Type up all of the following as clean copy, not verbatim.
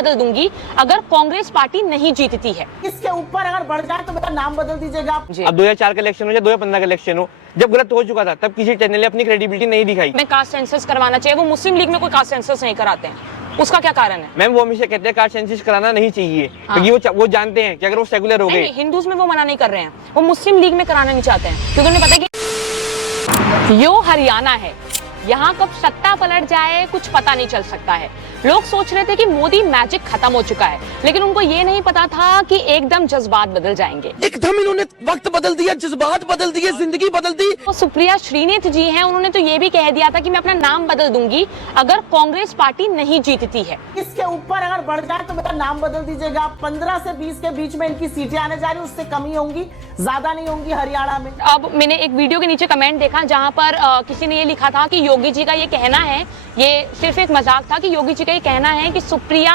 बदल दूंगी अगर कांग्रेस पार्टी नहीं जीतती है। इसके ऊपर अगर बढ़ जाए तो मेरा नाम बदल दीजिएगा आप। अब 2004 का इलेक्शन हो या 2015 का इलेक्शन हो, जब गलत हो चुका था तब किसी चैनल ने अपनी क्रेडिबिलिटी नहीं दिखाई। मैं कास्ट सेंसस करवाना चाहिए, वो मुस्लिम लीग में कोई कास्ट सेंसस नहीं कराते हैं, उसका क्या कारण है? मैम वो हमेशा कहते हैं कास्ट सेंसस कराना नहीं चाहिए, क्योंकि वो जानते हैं कि अगर वो सेकुलर हो गए। हिंदूज में वो मना नहीं कर रहे हैं, वो मुस्लिम लीग में कराना नहीं चाहते हैं, क्योंकि उन्हें पता है कि यो हरियाणा है, यहाँ कब सत्ता पलट जाए कुछ पता नहीं चल सकता है। लोग सोच रहे थे कि मोदी मैजिक खत्म हो चुका है, लेकिन उनको ये नहीं पता था कि एकदम जज्बात बदल जाएंगे। एकदम इन्होंने वक्त बदल दिया, जज्बात बदल दिए, जिंदगी बदल दी। तो सुप्रिया श्रीनेत जी हैं, उन्होंने तो ये भी कह दिया था कि मैं अपना नाम बदल दूंगी अगर कांग्रेस पार्टी नहीं जीतती है। इसके ऊपर अगर बढ़ जाए तो मेरा नाम बदल दीजिएगा। 15 से 20 के बीच में इनकी सीटें आने जा रही, उससे कमी होंगी, ज्यादा नहीं होंगी हरियाणा में। अब मैंने एक वीडियो के नीचे कमेंट देखा जहां पर किसी ने ये लिखा था कि योगी जी का ये कहना है, ये सिर्फ एक मजाक था, कि योगी जी का ये कहना है कि सुप्रिया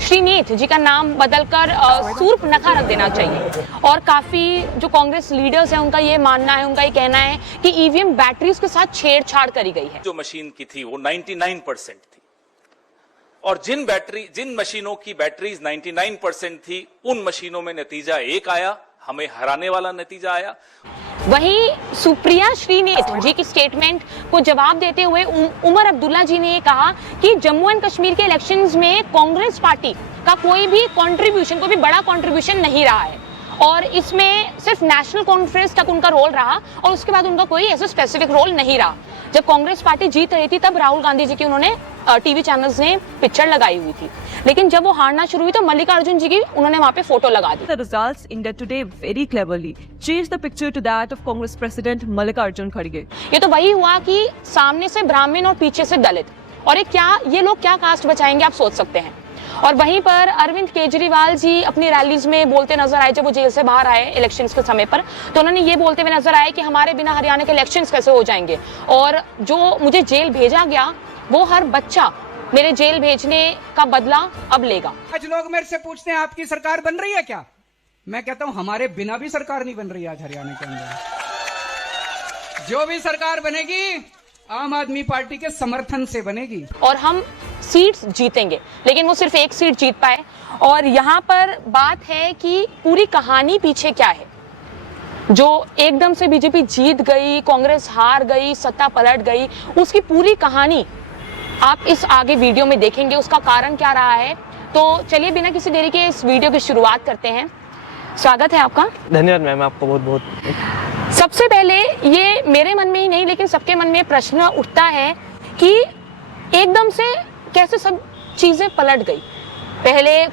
श्रीनेत जी का नाम बदलकर सूर्पनखा रख देना चाहिए। और काफी जो कांग्रेस लीडर्स हैं उनका ये मानना है, उनका ये कहना है कि ईवीएम बैटरीज के साथ छेड़छाड़ करी गई है। जो मशीन की थी वो 99% थी, और जिन मशीनों की बैटरीज 99% थी, उन मशीनों में नतीजा एक आया, हमें हराने वाला नतीजा आया। वहीं सुप्रिया श्रीनेत जी की स्टेटमेंट को जवाब देते हुए उमर अब्दुल्ला जी ने ये कहा कि जम्मू एंड कश्मीर के इलेक्शंस में कांग्रेस पार्टी का कोई भी कंट्रीब्यूशन, कोई भी बड़ा कंट्रीब्यूशन नहीं रहा है, और इसमें सिर्फ नेशनल कॉन्फ्रेंस तक उनका रोल रहा, और उसके बाद उनका कोई ऐसा स्पेसिफिक रोल नहीं रहा। जब कांग्रेस पार्टी जीत रही थी तब राहुल गांधी जी की उन्होंने टीवी चैनल्स ने पिक्चर लगाई हुई थी, लेकिन जब वो हारना शुरू हुई तो मल्लिकार्जुन जी की उन्होंने वहां पे फोटो लगा दी। The results, India Today very cleverly changed the picture to that of Congress President Mallikarjun Kharge. ये तो वही हुआ कि सामने से ब्राह्मण और पीछे से दलित, और ये लोग क्या कास्ट बचाएंगे आप सोच सकते हैं। और वहीं पर अरविंद केजरीवाल जी अपनी रैलीज में बोलते नजर आए, जब वो जेल से बाहर आए इलेक्शंस के समय पर, तो उन्होंने ये बोलते हुए नजर आए कि हमारे बिना हरियाणा के इलेक्शंस कैसे हो जाएंगे, और जो मुझे जेल भेजा गया वो हर बच्चा मेरे जेल भेजने का बदला अब लेगा। आज लोग मेरे से पूछते हैं आपकी सरकार बन रही है क्या? मैं कहता हूं हमारे बिना भी सरकार नहीं बन रही आज हरियाणा के अंदर। जो भी सरकार बनेगी आम आदमी पार्टी के समर्थन से बनेगी, और हम सीट्स जीतेंगे, लेकिन वो सिर्फ एक सीट जीत पाए। और यहाँ पर बात है कि पूरी कहानी पीछे क्या है, जो एकदम से बीजेपी जीत गई, कांग्रेस हार गई, सत्ता पलट गई, उसकी पूरी कहानी आप इस आगे वीडियो में देखेंगे, उसका कारण क्या रहा है। तो चलिए बिना किसी देरी के इस वीडियो की शुरुआत करते हैं। स्वागत है आपका। धन्यवाद मैम, आपको बहुत बहुत। सबसे पहले ये मेरे मन में ही नहीं लेकिन सबके मन में प्रश्न उठता है कि एकदम से कैसे सब चीजें पलट गई। पहले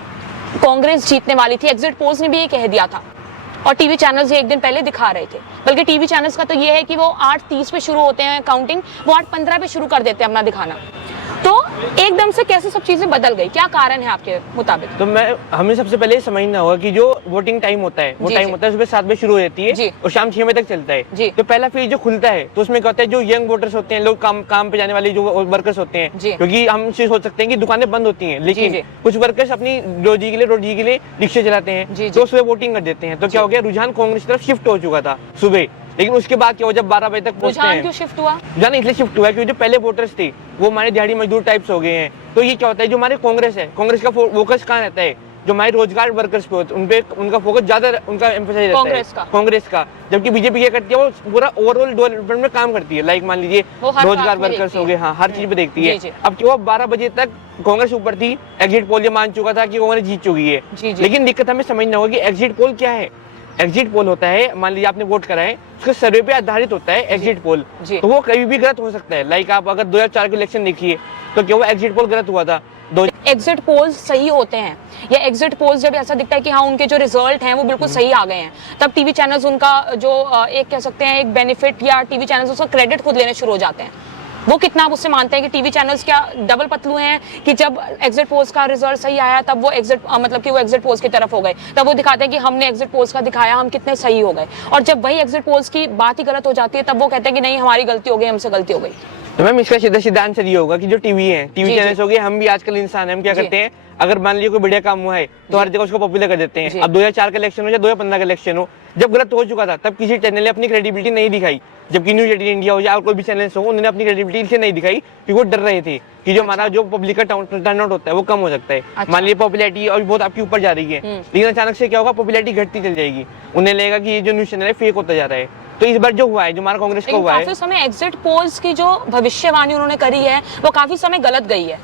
कांग्रेस जीतने वाली थी, एग्जिट पोल्स ने भी ये कह दिया था, और टीवी चैनल्स ये एक दिन पहले दिखा रहे थे। बल्कि टीवी चैनल्स का तो ये है कि वो 8:30 पे शुरू होते हैं काउंटिंग, वो 8:15 पे शुरू कर देते हैं अपना दिखाना। तो एकदम से कैसे सब चीजें बदल गई, क्या कारण है आपके मुताबिक? तो हमें सबसे पहले ये समझना होगा कि जो वोटिंग टाइम होता है वो टाइम होता है सुबह 7 बजे शुरू हो जाती है और शाम 6 बजे तक चलता है। तो पहला फेज जो खुलता है तो उसमें क्या होता है, जो यंग वोटर्स होते हैं, लोग काम पे जाने वाले जो वर्कर्स होते हैं, क्योंकि हम सोच सकते हैं कि दुकानें बंद होती हैं, लेकिन कुछ वर्कर्स अपनी रोजी के लिए रिक्शे चलाते हैं, तो सुबह वोटिंग कर देते हैं। तो क्या हो गया, रुझान कांग्रेस की तरफ शिफ्ट हो चुका था सुबह। लेकिन उसके बाद क्या हुआ, जब 12 बजे तक पहुंचते हैं, क्यों शिफ्ट हुआ? जाना इसलिए शिफ्ट हुआ क्योंकि जो पहले वोटर्स थे वो हमारे दिहाड़ी मजदूर टाइप्स हो गए हैं। तो ये क्या होता है, जो हमारे कांग्रेस है, कांग्रेस का फोकस कहाँ रहता है, जो हमारे रोजगार वर्कर्स पे होते हैं उनपे उनका फोकस ज्यादा, उनका एम्फेसाइज रहता है कांग्रेस का। जबकि बीजेपी क्या करती है, वो पूरा ओवरऑल डेवलपमेंट में काम करती है। लाइक मान लीजिए रोजगार वर्कर्स हो गए, हाँ, हर चीज पे देखती है। अब क्यों 12 बजे तक कांग्रेस ऊपर थी, एग्जिट पोल ये मान चुका था कि कांग्रेस जीत चुकी है। लेकिन दिक्कत हमें समझना होगा कि एग्जिट पोल क्या है। एग्जिट पोल होता है, मान लीजिए आपने वोट करा है, उसके सर्वे पे आधारित होता है एग्जिट पोल, तो वो कभी भी गलत हो सकता है। लाइक आप अगर 2004 के इलेक्शन देखिए तो क्या वो एग्जिट पोल गलत हुआ था। एग्जिट पोल्स सही होते हैं, या एग्जिट पोल्स जब ऐसा दिखता है कि हाँ उनके जो रिजल्ट हैं वो बिल्कुल सही आ गए हैं, तब टीवी चैनल्स उनका जो एक कह सकते हैं एक बेनिफिट, या टीवी चैनल्स उसका क्रेडिट खुद लेने शुरू हो जाते हैं। वो कितना आप उससे मानते हैं कि टीवी चैनल्स क्या डबल पतलू हैं कि जब एग्जिट पोल्स का रिजल्ट सही आया तब वो एग्जिट पोल्स की तरफ हो गए, तब वो दिखाते हैं कि हमने एग्जिट पोल्स का दिखाया, हम कितने सही हो गए। और जब वही एग्जिट पोल्स की बात ही गलत हो जाती है तब वो कहते हैं कि नहीं हमारी गलती हो गई, हमसे गलती हो गई। तो मैम इसका सीधा आंसर ये होगा कि जो टीवी है, टीवी चैनल्स हो गए, हम भी आजकल इंसान है, हम क्या करते हैं, अगर मान लीजिए कोई बढ़िया काम हुआ है तो हर जगह उसको पॉपुलर कर देते हैं। अब 2004 का इलेक्शन हो या 2015 का इलेक्शन हो, जब गलत हो चुका था तब किसी चैनल ने अपनी क्रेडिबिलिटी नहीं दिखाई। जबकि न्यूज 18 इंडिया हो या और कोई भी चैनल हो, उन्होंने अपनी क्रेडिबिलिटी से नहीं दिखाई क्योंकि वो डर रहे थे कि जो हमारा जो पब्लिक का टर्नआउट होता है वो कम हो सकता है। मान लीजिए पॉपुलैरिटी और बहुत आपकी ऊपर जा रही है, लेकिन अचानक से क्या होगा, पॉपुलैरिटी घटती चल जाएगी, उन्हें लगेगा कि ये जो न्यूज चैनल है फेक होता जा रहा है। तो इस बार जो हुआ है, जो हमारा कांग्रेस का हुआ है, काफी समय एग्जिट पोल्स की जो भविष्यवाणी उन्होंने करी है वो काफी समय गलत गई है,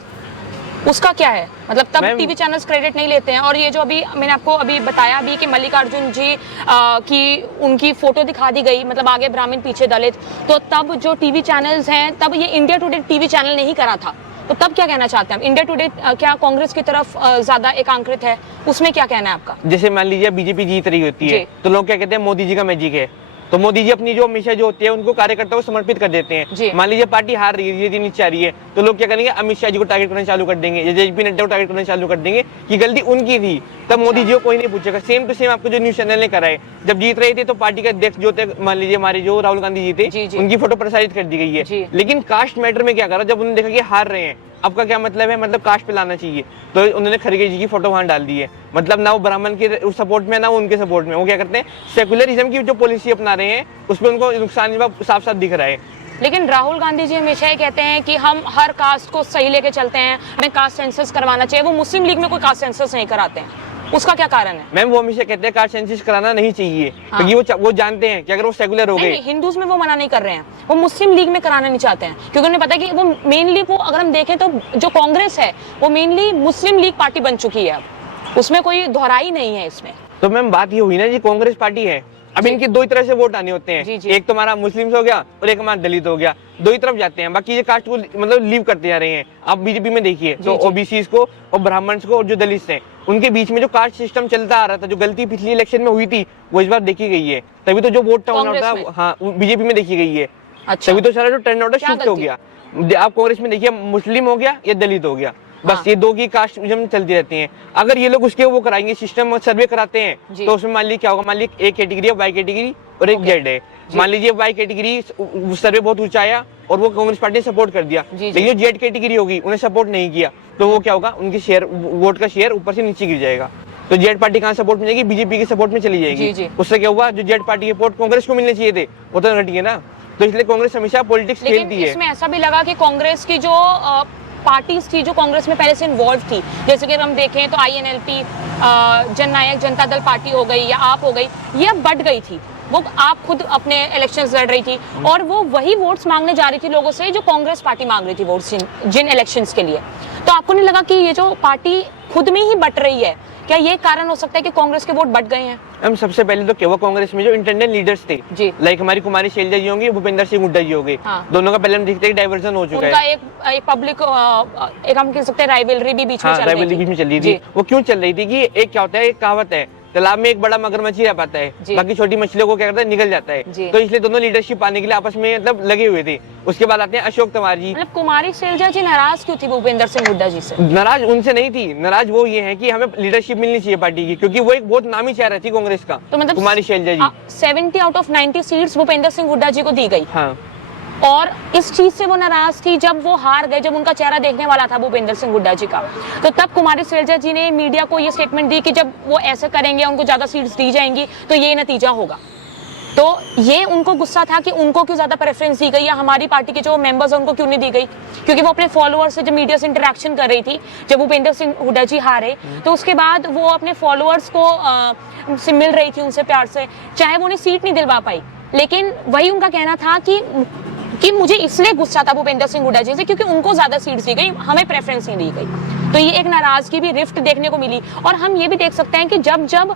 उसका क्या है? मतलब तब टीवी चैनल्स क्रेडिट नहीं लेते हैं। और ये जो अभी मैंने आपको अभी बताया भी कि मल्लिकार्जुन जी की उनकी फोटो दिखा दी गई, मतलब आगे ब्राह्मण पीछे दलित, तो तब जो टीवी चैनल्स हैं, तब ये इंडिया टुडे टीवी चैनल नहीं करा था, तो तब क्या कहना चाहते हैं? इंडिया टुडे क्या कांग्रेस की तरफ ज्यादा एकांकित है, उसमें क्या कहना है आपका? जैसे मान लीजिए बीजेपी जीत रही होती है तो लोग क्या कहते हैं, मोदी जी का मैजिक है, तो मोदी जी अपनी जो हमेशा जो होती है उनको कार्यकर्ताओं को समर्पित कर देते हैं। मान लीजिए पार्टी हार रही है, नीचे आ रही है, तो लोग क्या करेंगे, अमित शाह जी को टारगेट करना चालू कर देंगे, जेपी नड्डा को टारगेट करना चालू कर देंगे कि गलती उनकी थी, तब मोदी जी को कोई नहीं पूछेगा। सेम टू सेम आपको जो न्यूज चैनल ने करा है, जब जीत रहे थे तो पार्टी का अध्यक्ष जो थे, मान लीजिए हमारे जो राहुल गांधी जी थे, उनकी फोटो प्रसारित कर दी गई है। लेकिन कास्ट मैटर में क्या करा, जब उन्होंने देखा कि हार रहे हैं, आपका क्या मतलब है, मतलब कास्ट पे लाना चाहिए, तो उन्होंने खड़गे जी की फोटो वहां डाल दी है। मतलब ना वो ब्राह्मण के सपोर्ट में, ना वो उनके सपोर्ट में, वो क्या करते हैं, सेकुलरिज्म की जो पॉलिसी अपना रहे हैं उसमें उनको नुकसान साफ साफ दिख रहा है। लेकिन राहुल गांधी जी हमेशा ये कहते हैं कि हम हर कास्ट को सही लेके चलते हैं, हमें कास्ट सेंसस करवाना चाहिए। वो मुस्लिम लीग में कोई कास्ट सेंसस नहीं कराते हैं, उसका क्या कारण है? मैम वो हमेशा कहते हैं कास्ट सेंसस कराना नहीं चाहिए, क्योंकि वो जानते हैं कि अगर वो सेकुलर हो गए, हिंदूज में वो मना नहीं कर रहे हैं, वो मुस्लिम लीग में कराना नहीं चाहते हैं, क्योंकि उन्हें पता है कि वो मेनली, वो अगर हम देखें तो जो कांग्रेस है वो मेनली मुस्लिम लीग पार्टी बन चुकी है, अब उसमें कोई दोहराई नहीं है इसमें। तो मैम बात ये हुई ना जी, कांग्रेस पार्टी है, अब इनके दो ही तरह से वोट आने होते हैं, एक तो हमारा मुस्लिम हो गया और एक हमारा दलित हो गया, दो ही तरफ जाते हैं, बाकी ये कास्ट को मतलब लीव करते जा रहे हैं। आप बीजेपी में देखिए तो ओबीसी को और ब्राह्मण्स को और जो दलित हैं उनके बीच में जो कास्ट सिस्टम चलता आ रहा था, जो गलती पिछली इलेक्शन में हुई थी वो इस बार देखी गई है, तभी तो जो वोट टर्नआउट था, हाँ बीजेपी में देखी गई है, तभी तो सारा जो टर्नआउट शिफ्ट हो गया। आप कांग्रेस में देखिए, मुस्लिम हो गया या दलित हो गया, बस ये दो की कास्ट चलती रहती हैं। अगर ये लोग उसके वो कराएंगे, सिस्टम सर्वे कराते हैं, तो उसमें मान लीजिए क्या होगा, मान लीजिए एक कैटेगरी है वाई कैटेगरी और एक जेड है, मान लीजिए वाई कैटेगरी सर्वे बहुत ऊंचा आया और वो कांग्रेस पार्टी ने सपोर्ट कर दिया, लेकिन जो जेड कैटेगरी होगी उन्हें सपोर्ट नहीं किया, तो वो क्या होगा, उनकी शेयर, वोट का शेयर ऊपर से नीचे गिर जाएगा। तो जेड पार्टी कहाँ सपोर्ट में जाएगी, बीजेपी के सपोर्ट में चली जाएगी। उससे क्या हुआ, जो जेड पार्टी के वोट कांग्रेस को मिलने चाहिए थे वो तो घट गए ना, तो इसलिए कांग्रेस हमेशा पॉलिटिक्स खेलती है। इसमें ऐसा भी लगा कि कांग्रेस की जो पार्टीज थी जो कांग्रेस में पहले से इन्वॉल्व थी, जैसे कि हम देखें तो INLP, जननायक जनता दल पार्टी हो गई या आप हो गई, ये अब बढ़ गई थी। वो आप खुद अपने इलेक्शंस लड़ रही थी और वो वही वोट्स मांगने जा रही थी लोगों से जो कांग्रेस पार्टी मांग रही थी वोट्स जिन इलेक्शंस के लिए। तो आपको नहीं लगा कि ये जो पार्टी खुद में ही बट रही है, क्या ये कारण हो सकता है कि कांग्रेस के वोट बढ़ गए हैं? हम सबसे पहले तो क्या हुआ, कांग्रेस में जो इंटरनल लीडर्स थे, लाइक हमारी कुमारी शैलजा जी होंगी, भूपेंद्र सिंह हुड्डा जी हो गए, दोनों का पहले हम देखते हैं डाइवर्जन हो चुका है। एक पब्लिक, एक हम कह सकते हैं राइवलरी भी बीच में चल रही थी। वो क्यों चल रही थी कि एक क्या होता है, एक कहावत है, तालाब में एक बड़ा मगरमच्छ ही रह पाता है, बाकी छोटी मछलियों को क्या करता है, निकल जाता है। तो इसलिए दोनों लीडरशिप पाने के लिए आपस में मतलब लगे हुए थे। उसके बाद आते हैं अशोक तंवर जी। मतलब कुमारी शैलजा जी नाराज क्यों थी भूपेंद्र सिंह हुड्डा जी से? नाराज उनसे नहीं थी, नाराज वो ये है कि हमें लीडरशिप मिलनी चाहिए पार्टी की, क्योंकि वो एक बहुत नामी चेहरा थी कांग्रेस का। तो मतलब Kumari Selja ji 70 out of 90 seats Bhupinder Singh Hooda ji को दी गई। हाँ, और इस चीज से वो नाराज थी जब वो हार गए, जब उनका चेहरा देखने वाला था भूपेंद्र सिंह हुड्डा जी का। तो तब कुमारी शैलजा जी ने मीडिया को ये स्टेटमेंट दी कि जब वो ऐसे करेंगे, उनको ज्यादा सीट्स दी जाएंगी तो ये नतीजा होगा। तो ये उनको गुस्सा था कि उनको क्यों ज्यादा प्रेफरेंस दी गई या हमारी पार्टी के जो मेंबर्स हैं उनको क्यों नहीं दी गई, क्योंकि वो अपने फॉलोअर्स से जब मीडिया से इंटरेक्शन कर रही थी, जब भूपेंद्र सिंह हुड्डा जी हारे तो उसके बाद वो अपने फॉलोअर्स को से मिल रही थी उनसे प्यार से, चाहे वो उन्हें सीट नहीं दिलवा पाई, लेकिन वही उनका कहना था कि मुझे इसलिए गुस्सा था भूपेंद्र सिंह हुड्डा जी से क्योंकि उनको ज्यादा सीट्स दी गई, हमें प्रेफरेंस नहीं दी गई। तो ये एक नाराजगी भी, रिफ्ट देखने को मिली। और हम ये भी देख सकते हैं कि जब जब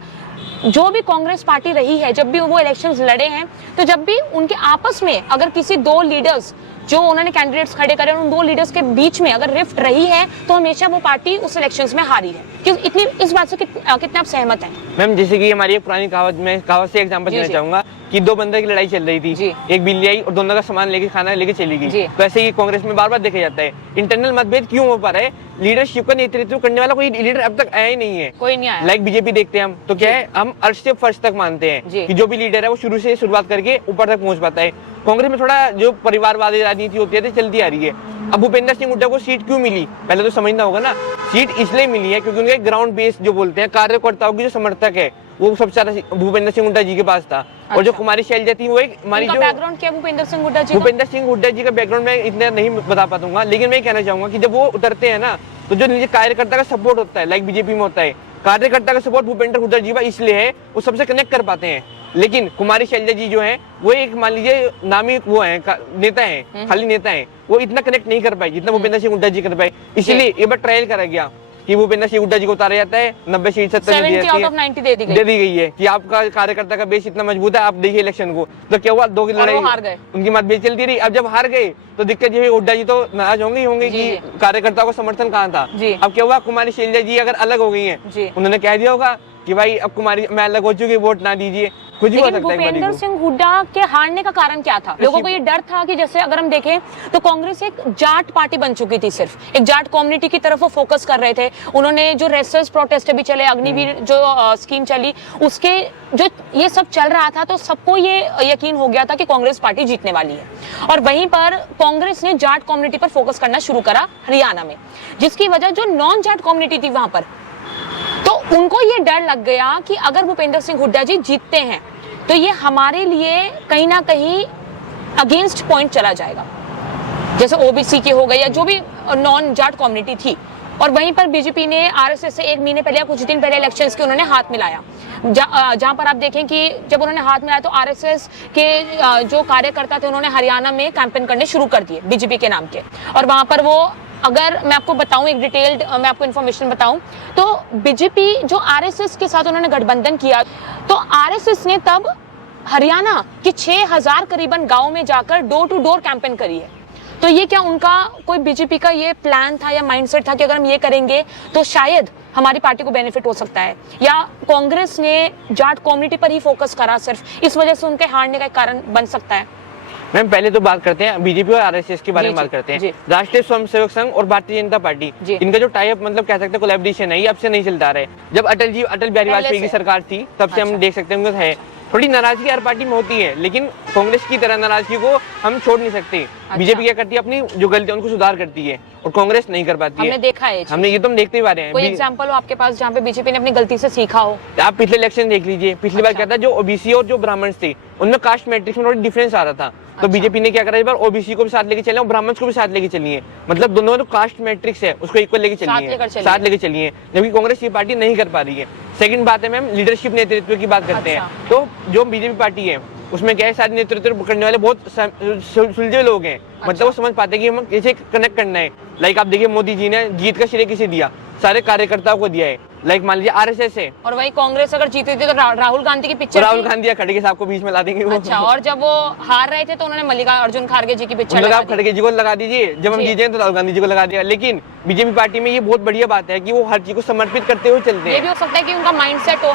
जो भी कांग्रेस पार्टी रही है, जब भी वो इलेक्शंस लड़े हैं, तो जब भी उनके आपस में अगर किसी दो लीडर्स जो उन्होंने कैंडिडेट्स खड़े करे, उन दो लीडर्स के बीच में अगर रिफ्ट रही है तो हमेशा वो पार्टी उस इलेक्शंस में हारी है। क्यों इतनी इस बात से कितना आप सहमत हैं? मैम जैसे कि हमारी एक पुरानी कहावत से एग्जांपल देना चाहूंगा कि दो बंदे की लड़ाई चल रही थी, एक बिल्ली आई और दोनों का सामान लेके, खाना लेके चली गई। तो ऐसे ही कांग्रेस में बार बार देखा जाता है। इंटरनल मतभेद क्यों हो पा रहा है? लीडरशिप का नेतृत्व करने वाला कोई लीडर अब तक आया ही नहीं है, कोई नहीं आया। लाइक बीजेपी देखते हैं हम तो क्या है, हम अर्श से फर्श तक मानते हैं कि जो भी लीडर है वो शुरू से शुरुआत करके ऊपर तक पहुंच पाता है। कांग्रेस में थोड़ा जो परिवारवादी राजनीति होती है चलती आ रही है, अब भूपेंद्र सिंह हुड्डा को सीट क्यों मिली, पहले तो समझना होगा ना। सीट इसलिए मिली है क्योंकि उनके ग्राउंड बेस जो बोलते हैं, कार्यकर्ताओं की जो समर्थक है, वो सबसे ज्यादा भूपेंद्र सिंह हुड्डा जी के पास था। और जो कुमारी शैलजा थी वो एक हमारी जो बैकग्राउंड क्या भूपेंद्र सिंह हुड्डा जी का? भूपेंद्र सिंह हुड्डा जी का बैकग्राउंड मैं इतना नहीं बता पाऊंगा, लेकिन मैं कहना चाहूंगा कि जब वो उतरते हैं ना, तो जो नीचे कार्यकर्ता का सपोर्ट होता है, लाइक बीजेपी में होता है, कार्यकर्ता का सपोर्ट भूपेंद्र हुड्डा जी का इसलिए है, वो सबसे कनेक्ट कर पाते हैं। लेकिन कुमारी शैलजा जी जो है वो एक मान लीजिए नामी वो है, नेता है, खाली नेता है, वो इतना कनेक्ट नहीं कर पाए जितना भूपेंद्र सिंह हुड्डा जी कर पाए। इसलिए एक बार ट्रायल करा गया कि भूपेंद्र सिंह हुड्डा जी को उतारा जाता है, 90 सीट 70 आउट ऑफ 90 दे दी गई है कि आपका कार्यकर्ता का बेस इतना मजबूत है, आप देखिए इलेक्शन को। तो क्या हुआ, 2 की लड़ाई, हार गए, उनकी मतभेद चलती रही। अब जब हार गए तो दिक्कत ये हुई, हुड्डा जी तो नाराज होंगे ही होंगे कि कार्यकर्ताओं को समर्थन कहाँ था। अब क्या हुआ, कुमारी शैलजा जी अगर अलग हो गई है, उन्होंने कह दिया होगा कि भाई अब कुमारी मैं अलग हो चुकी, वोट ना दीजिए, कुछ भी हो सकता है। भूपेंद्र सिंह हुड्डा के हारने का कारण क्या था? लोगों को ये डर था कि जैसे अगर हम देखें तो कांग्रेस एक जाट पार्टी बन चुकी थी, सिर्फ एक जाट कम्युनिटी की तरफ वो फोकस कर रहे थे। उन्होंने जो रेसर्स प्रोटेस्ट भी चले, अग्निवीर जो स्कीम चली, उसके जो ये सब चल रहा था, तो सबको ये यकीन हो गया था कि कांग्रेस पार्टी जीतने वाली है। और वहीं पर कांग्रेस ने जाट कम्युनिटी पर फोकस करना शुरू करा हरियाणा में, जिसकी वजह जो नॉन जाट कम्युनिटी थी वहां पर, तो उनको ये डर लग गया कि अगर भूपेंद्र सिंह हुड्डा जी जीतते हैं तो ये हमारे लिए कहीं ना कहीं अगेंस्ट पॉइंट चला जाएगा, जैसे ओबीसी की हो गई या जो भी नॉन जाट कम्युनिटी थी। और वहीं पर बीजेपी ने आरएसएस से 1 महीने पहले या कुछ दिन पहले इलेक्शंस के उन्होंने हाथ मिलाया, जहां पर आप देखें कि जब उन्होंने हाथ मिलाया तो आरएसएस के जो कार्यकर्ता थे उन्होंने हरियाणा में कैंपेन करने शुरू कर दिए बीजेपी के नाम के। और वहां पर वो, अगर मैं आपको बताऊं, एक डिटेल्ड मैं आपको इन्फॉर्मेशन बताऊं, तो बीजेपी जो आरएसएस के साथ उन्होंने गठबंधन किया, तो आरएसएस ने तब हरियाणा के 6000 करीबन गांव में जाकर डोर टू डोर कैंपेन करी है। तो ये क्या उनका कोई बीजेपी का ये प्लान था या माइंडसेट था कि अगर हम ये करेंगे तो शायद हमारी पार्टी को बेनिफिट हो सकता है, या कांग्रेस ने जाट कम्युनिटी पर ही फोकस करा सिर्फ, इस वजह से उनके हारने का कारण बन सकता है? मैम पहले तो बात करते हैं बीजेपी और आरएसएस के बारे में बात करते हैं। राष्ट्रीय स्वयंसेवक संघ और भारतीय जनता पार्टी, इनका जो टाई अप मतलब कह सकते हैं कोलैबोरेशन है, ये अब से नहीं चलता रहा है। जब अटल बिहारी वाजपेयी की सरकार थी तब से हम देख सकते हैं है थोड़ी नाराजगी हर पार्टी में होती है, लेकिन कांग्रेस की तरह नाराजगी को हम छोड़ नहीं सकते। बीजेपी क्या करती है, अपनी जो गलतियां उनको सुधार करती है, और कांग्रेस नहीं कर पाती है। हमने देखा है, हमने ये तो हम देखते ही आ रहे हैं। कोई एग्जांपल हो आपके पास जहाँ पे बीजेपी ने अपनी गलती से सीखा हो? आप पिछले इलेक्शन देख लीजिए, पिछली बार क्या था, जो ओबीसी और जो ब्राह्मण थे उनमें कास्ट मैट्रिक्स में थोड़ी डिफरेंस आ रहा था, तो बीजेपी ने क्या करा, इस बार ओबीसी को भी साथ लेके चले और ब्राह्मण को भी साथ लेके चली है, मतलब दोनों में कास्ट मैट्रिक्स है उसको इक्वल लेके चली है, साथ लेके चली है, जबकि कांग्रेस ये पार्टी नहीं कर पा रही है। सेकंड बात है मैम, लीडरशिप नेतृत्व की बात करते हैं, तो जो बीजेपी पार्टी है उसमें क्या है, सारे नेतृत्व करने वाले बहुत सुलझे लोग हैं, मतलब वो समझ पाते हैं कि हम कैसे कनेक्ट करना है। लाइक आप देखिए मोदी जी ने जीत का श्रेय किसे दिया, सारे कार्यकर्ताओं को दिया है। लाइक मान लीजिए आरएसएस है, और वही कांग्रेस अगर जीती थी तो राहुल गांधी की पिक्चर, राहुल गांधी खड़गे साहब को बीच में ला देंगे वो। अच्छा, और जब वो हार रहे थे तो उन्होंने मल्लिकार्जुन खड़गे जी की पिक्चर, आप खड़गे जी को लगा दीजिए, जब हम जीते तो राहुल गांधी जी को लगा दिया। लेकिन बीजेपी पार्टी में ये बहुत बढ़िया बात है कि वो हर चीज को समर्पित करते हुए चलते हैं। ये भी हो सकता है कि उनका माइंडसेट हो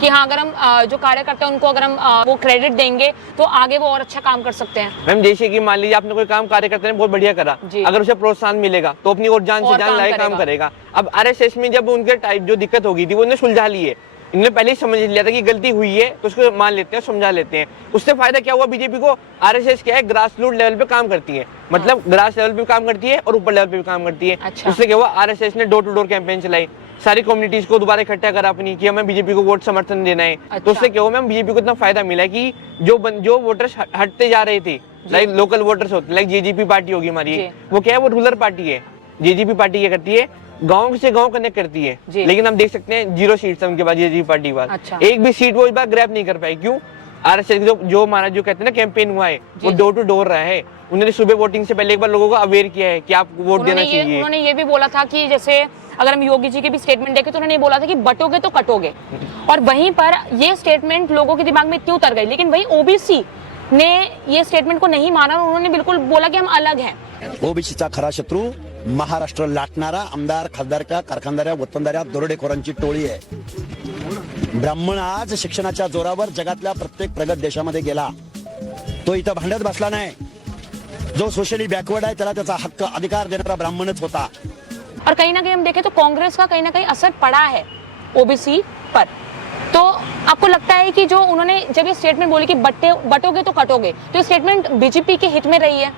कि हाँ, अगर हम जो कार्यकर्ता उनको अगर हम वो क्रेडिट देंगे तो आगे वो और अच्छा काम कर सकते हैं। मैम जैसे कि मान लीजिए आपने कोई काम कार्यकर्ता ने बहुत बढ़िया करा, अगर उसे प्रोत्साहन मिलेगा तो अपनी और जान से जान लाए काम करेगा। अब आरएसएस में जब उनके टाइप जो दिक्कत हो गई थी वो उन्हें सुलझा ली है, इन्होंने पहले ही समझ लिया था कि गलती हुई है तो उसको मान लेते हैं, समझा लेते हैं। उससे फायदा क्या हुआ बीजेपी को, आरएसएस क्या है, ग्रास रूट लेवल पे काम करती है, मतलब ग्रास लेवल पे काम करती है और ऊपर लेवल पे भी काम करती है। उससे क्या हुआ, आरएसएस ने डोर टू डोर कैंपेन चलाई, सारी कम्युनिटीज को दोबारा इकट्ठा करा अपनी कि हमें बीजेपी को वोट समर्थन देना है। तो उससे क्या हुआ मैम, बीजेपी को इतना फायदा मिला कि जो वोटर्स हटते जा रहे थे, लाइक लोकल वोटर्स होते, लाइक जेजेपी पार्टी होगी हमारी, वो क्या है, वो रूरल पार्टी है। जेजेपी पार्टी क्या करती है, गांव से गांव कनेक्ट करती है, लेकिन हम देख सकते हैं 0 सीट्स उनके पास जेजेपी पार्टी के पास। एक भी सीट वो इस बार ग्रैब नहीं कर पाई, क्यों? आरएसएस जो हमारा जो कहते हैं ना कैंपेन हुआ है वो डोर टू डोर रहा है। उन्होंने सुबह वोटिंग से पहले एक बार लोगों को अवेयर किया है कि आप वोट देना चाहिए। उन्होंने ये भी बोला था कि जैसे अगर हम योगी जी के भी स्टेटमेंट देखें तो उन्होंने ये बोला था कि बटोगे तो कटोगे, और वहीं पर ये स्टेटमेंट लोगों के दिमाग में इतनी उतर गई। लेकिन वही ओबीसी ने ये स्टेटमेंट को नहीं माना और उन्होंने बिल्कुल बोला कि हम अलग हैं। ओबीसीचा खरा शत्रू महाराष्ट्र लाटणारा आमदार, खासदारच्या, कारखानदाऱ्या, वतनदाऱ्या, दरोडेखोरांची टोळी आहे। ब्राह्मण आज शिक्षणाच्या जोरावर जगातल्या प्रत्येक प्रगत देशामध्ये गेला, तो इथं भांडत बसला नाही। जो सोशली बॅकवर्ड आहे त्याला त्याचा हक्क अधिकार देणारा ब्राह्मणच होता। और कहीं ना कहीं हम देखें तो कांग्रेस का कहीं ना कहीं असर पड़ा है ओबीसी पर। तो आपको लगता है कि जो उन्होंने जब ये स्टेटमेंट बोली कि बटोगे तो कटोगे, तो ये स्टेटमेंट बीजेपी के हित में रही है?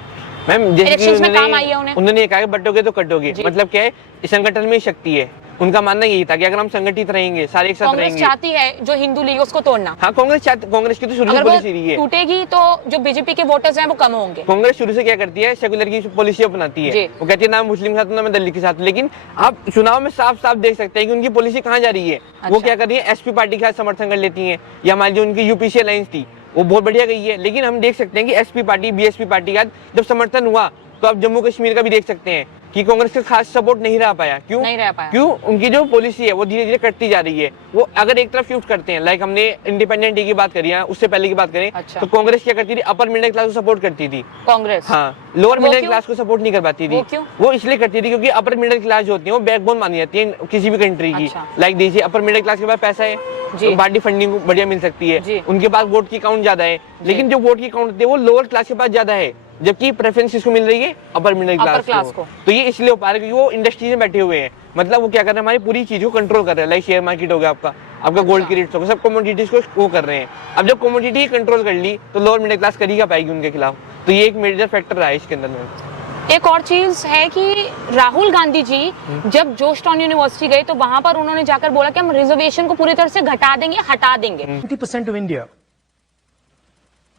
मैम जैसे कि इलेक्शंस में काम आई है उन्होंने ये कहा कि बटोगे तो कटोगे, जी। मतलब क्या है, इस संगठन में शक्ति है। उनका मानना यही था कि अगर हम संगठित रहेंगे, सारे एक साथ कांग्रेस रहेंगे। चाहती है जो हिंदू लीग है उसको तोड़ना। हाँ, कांग्रेस की तो शुरू से अगर वो पॉलिसी रही है। टूटेगी तो जो बीजेपी के वोटर्स हैं वो कम होंगे। कांग्रेस शुरू से क्या करती है, सेकुलर की पॉलिसी अपनाती जी। है। वो कहती है ना मुस्लिम के साथ ना मैं दलित के साथ। लेकिन आप चुनाव में साफ साफ देख सकते हैं कि उनकी पॉलिसी कहाँ जा रही है। वो अच्छा। क्या कर रही है, एसपी पार्टी के साथ समर्थन कर लेती है, या हमारी जो उनकी यूपीसी अलायंस थी वो बहुत बढ़िया गई है। लेकिन हम देख सकते हैं कि एसपी पार्टी, बीएसपी पार्टी का जब समर्थन हुआ तो आप जम्मू कश्मीर का भी देख सकते हैं कि कांग्रेस का खास सपोर्ट नहीं रह पाया। क्यों नहीं रह पाया। क्यों? उनकी जो पॉलिसी है वो धीरे धीरे कटती जा रही है। वो अगर एक तरफ शिफ्ट करते हैं, लाइक हमने इंडिपेंडेंट डे की बात करी है, उससे पहले की बात करें अच्छा। तो कांग्रेस क्या करती थी, अपर मिडिल क्लास को सपोर्ट करती थी। कांग्रेस हाँ, लोअर वो मिडिल क्यों? क्लास को सपोर्ट नहीं कर पाती थी। वो क्यों? वो इसलिए करती थी क्योंकि अपर मिडिल क्लास जो होती है वो बैकबोन मानी जाती है किसी भी कंट्री की। अच्छा। लाइक देखिए, अपर मिडिल क्लास के पास पैसा है जी। तो पार्टी फंडिंग बढ़िया मिल सकती जी। है, उनके पास वोट की काउंट ज्यादा है। लेकिन जो वोट की काउंट होती है वो लोअर क्लास के पास ज्यादा है, जबकि प्रेफरेंस किसको मिल रही है, अपर मिडिल क्लास को। तो ये इसलिए हो पा रहा है क्योंकि वो इंडस्ट्रीज में बैठे हुए हैं। मतलब वो क्या कर रहे हैं, हमारी पूरी चीज को कंट्रोल कर रहे हैं। लाइक शेयर मार्केट हो गया, आपका गोल्ड की रेट्स हो गए, सब कमोडिटीज को वो कर रहे हैं। अब जब कमोडिटी कंट्रोल कर ली तो लोअर मिडिल क्लास कर ही क्या पाएगी उनके खिलाफ। तो ये एक मेजर फैक्टर रहा है इसके अंदर में। एक और चीज है कि राहुल गांधी जी जब जॉर्जटाउन यूनिवर्सिटी गए तो वहां पर उन्होंने जाकर बोला कि हम रिजर्वेशन को पूरी तरह से घटा देंगे, हटा देंगे। 90% of India,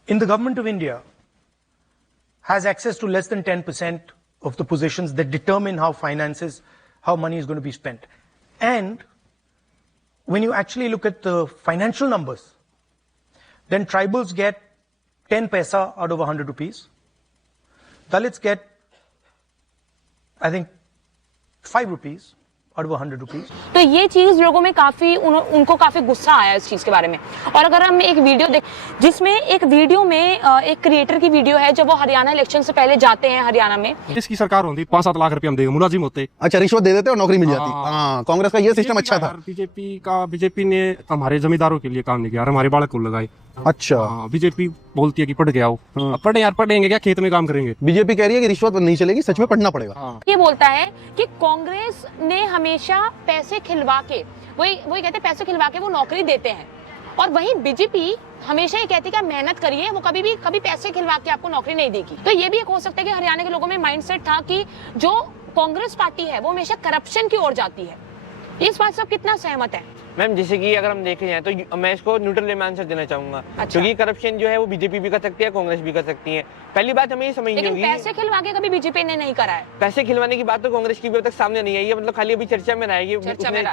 in the government of India, has access to less than 10% of the positions that determine how money is going to be spent. And when you actually look at the financial numbers, then tribals get 10 paisa out of 100 rupees. Dalits get, I think, 5 rupees out of 100 rupees. तो ये चीज लोगों में काफी उनको काफी गुस्सा आया इस चीज के बारे में। और अगर हम एक वीडियो देख, जिसमें एक वीडियो में एक क्रिएटर की वीडियो है जब वो हरियाणा इलेक्शन से पहले जाते हैं हरियाणा में। इसकी सरकार होती 5-7 लाख रुपए हम देंगे, मुलाजिम होते। अच्छा, रिश्वत दे देते और नौकरी मिल जाती। हाँ, कांग्रेस का ये सिस्टम अच्छा था। बीजेपी ने हमारे जमींदारों के लिए काम नहीं किया, हमारे बालक को लगाए। अच्छा, बीजेपी बोलती है कि पढ़ के आओ। अब पढ़े यार, पढ़ेंगे क्या, खेत में काम करेंगे। बीजेपी कह रही है कि रिश्वत नहीं चलेगी, सच में पढ़ना पड़ेगा। ये बोलता है कि कांग्रेस ने हमेशा पैसे खिलवा के, वही कहते हैं पैसे खिलवा के वो नौकरी देते हैं, और वहीं बीजेपी हमेशा ये कहती है कि आप मेहनत करिए, वो कभी पैसे खिलवा के आपको नौकरी नहीं देगी। तो ये भी एक हो सकता है कि हरियाणा के लोगों में माइंडसेट था कि जो कांग्रेस पार्टी है वो हमेशा करप्शन की ओर जाती है। इस बात से आप कितना सहमत है? मैम जैसे कि अगर हम देखें जाए तो मैं इसको न्यूट्रल में आंसर देना चाहूंगा। अच्छा। क्योंकि करप्शन जो है वो बीजेपी भी कर सकती है, कांग्रेस भी कर सकती है। पहली बात हमें ये समझनी लेकिन होगी, पैसे खिलवा के कभी बीजेपी ने नहीं करा है। पैसे खिलवाने की बात तो कांग्रेस की भी अब तक सामने नहीं आई है, मतलब खाली अभी चर्चा में रहा है,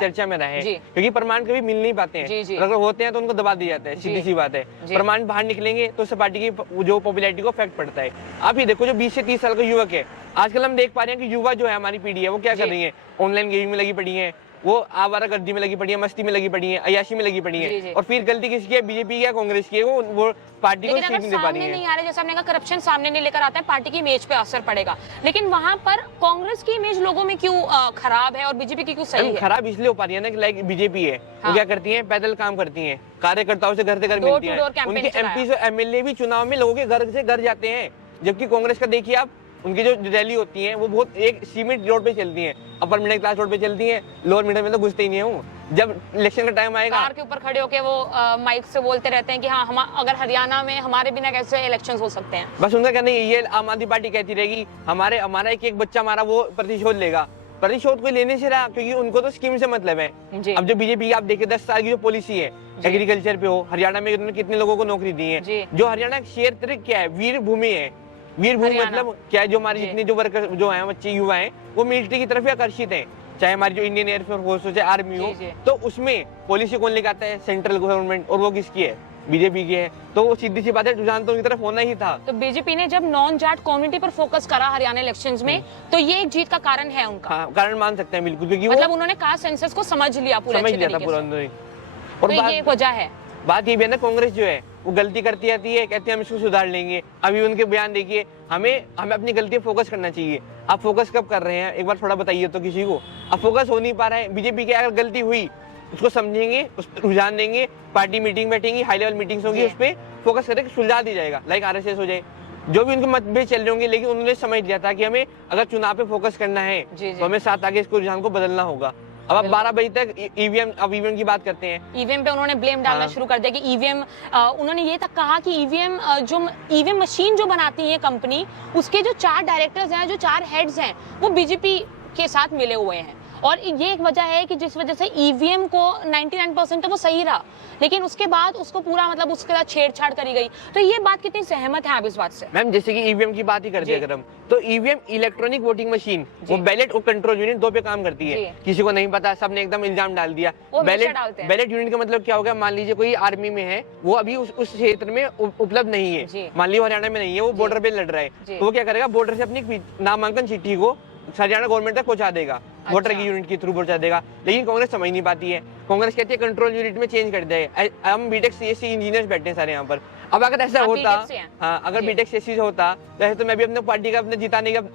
चर्चा में रहा है, क्योंकि प्रमाण कभी मिल नहीं पाते हैं। अगर होते हैं तो उनको दबा दिया जाता है, सीधी सी बात है। प्रमाण बाहर निकलेंगे तो उस पार्टी की जो पॉपुलैरिटी को इफेक्ट पड़ता है। आप ये देखो, जो 20 से 30 साल का युवक है, आजकल हम देख पा रहे हैं कि युवा जो है, हमारी पीढ़ी है, वो क्या कर रही है, ऑनलाइन गेमिंग में लगी पड़ी है, वो आवारागर्दी में लगी पड़ी है, मस्ती में लगी पड़ी है, अयाशी में लगी पड़ी है। और फिर गलती किसकी है, बीजेपी की या कांग्रेस की है, वो पार्टी को सीट नहीं दे पा रही है। नहीं आ रहे, जैसे हमने कहा करप्शन सामने नहीं लेकर आता है, पार्टी की इमेज पे असर पड़ेगा। लेकिन वहां पर कांग्रेस की इमेज लोगों में क्यों खराब है और बीजेपी की क्यों सही है? खराब इसलिए हो पा रही है ना कि लाइक बीजेपी है, वो क्या करती है, पैदल काम करती है, कार्यकर्ताओं से घर से घर मिलती है, उनके एमपी से एमएलए भी चुनाव में लोगों के घर से घर जाते हैं। जबकि कांग्रेस का देखिए आप, उनकी जो रैली होती है वो बहुत एक सीमित रोड पे चलती है, अपर मिडिल क्लास रोड पे चलती है, लोअर मिडिल में तो घुसते ही नहीं हूँ। जब इलेक्शन का टाइम आएगा, कार के ऊपर खड़े होके वो माइक से बोलते रहते हैं कि हाँ, हम अगर हरियाणा में हमारे बिना कैसे इलेक्शन हो सकते हैं। बस उनका कहना यही है, आम आदमी पार्टी कहती रहेगी हमारा एक बच्चा हमारा वो प्रतिशोध लेगा। प्रतिशोध कोई लेने से रहा, क्योंकि उनको तो स्कीम से मतलब है। अब जो बीजेपी आप देखिए 10 साल की जो पॉलिसी है एग्रीकल्चर पे हो, हरियाणा में उन्होंने कितने लोगों को नौकरी दी है। जो हरियाणा का क्षेत्र क्या है, वीर भूमि है। वीर भूमि मतलब क्या है, जो हमारे जितने जो वर्कर जो हैं, बच्चे युवा हैं, वो मिलिट्री की तरफ आकर्षित हैं, चाहे हमारी जो इंडियन एयरफोर्स हो, चाहे आर्मी हो। तो उसमें पॉलिसी कौन लेकर आता है, सेंट्रल गवर्नमेंट, और वो किसकी है, बीजेपी की है। तो वो सीधी सी बात है, रुझान तो उनकी तरफ होना ही था। तो बीजेपी ने जब नॉन जाट कम्युनिटी पर फोकस करा हरियाणा इलेक्शंस में, तो ये एक जीत का कारण है उनका। हाँ, कारण मान सकते हैं बिल्कुल, क्योंकि मतलब उन्होंने कास्ट सेंसस को समझ लिया पूरे अच्छे तरीके से। और ये एक वजह है। बात ये भी है ना, कांग्रेस जो है वो गलती करती आती है, कहते हैं हम इसको सुधार लेंगे। अभी उनके बयान देखिए, हमें अपनी गलती पे फोकस करना चाहिए। आप फोकस कब कर रहे हैं, एक बार थोड़ा बताइए तो किसी को। अब फोकस हो नहीं पा रहा है। बीजेपी की अगर गलती हुई उसको समझेंगे, उस पर रुझान देंगे, पार्टी मीटिंग बैठेंगी, हाई लेवल मीटिंग्स होंगी, उस पर फोकस करके सुलझा दी जाएगा। लाइक आरएसएस हो जाए, जो भी उनके मतभेद चल रहे होंगे, लेकिन उन्होंने समझ लिया था कि हमें अगर चुनाव पे फोकस करना है तो हमें साथ आगे इसको रुझान को बदलना होगा। अब आप 12 बजे तक ईवीएम की बात करते हैं। ईवीएम पे उन्होंने ब्लेम डालना शुरू कर दिया कि ईवीएम, उन्होंने ये तक कहा कि ईवीएम जो ईवीएम मशीन जो बनाती है कंपनी, उसके जो 4 डायरेक्टर्स हैं, जो 4 हेड्स हैं, वो बीजेपी के साथ मिले हुए हैं। और ये एक वजह है कि जिस वजह से ईवीएम को 99% तो वो सही रहा, लेकिन उसके बाद उसको पूरा मतलब उसके साथ छेड़छाड़ करी गई। तो ये बात कितनी सहमत है आप इस बात से? मैम जैसे कि ईवीएम की बात ही करते हैं अगर हम, तो ईवीएम इलेक्ट्रॉनिक वोटिंग मशीन, वो बैलेट और कंट्रोल यूनिट 2 पे काम करती है। किसी को नहीं पता, सबने एकदम इल्जाम डाल दिया। बैलेट यूनिट का मतलब क्या होगा, मान लीजिए कोई आर्मी में है, वो अभी उस क्षेत्र में उपलब्ध नहीं है, मान लीजिए हरियाणा में नहीं है, वो बॉर्डर पे लड़ रहा है, तो वो क्या करेगा, बॉर्डर से अपनी नामांकन चिट्ठी को हरियाणा गवर्नमेंट तक पहुंचा देगा, वोटर की यूनिट के थ्रू पहुंचा देगा। लेकिन कांग्रेस समझ नहीं पाती है। कांग्रेस कहती है कंट्रोल यूनिट में चेंज कर दे। हम बीटेक सीएससी इंजीनियर्स बैठे हैं सारे यहाँ पर। अब अगर ऐसा होता, हाँ, अगर बीटेक सीएससी से होता तो ऐसे तो मैं भी अपने पार्टी का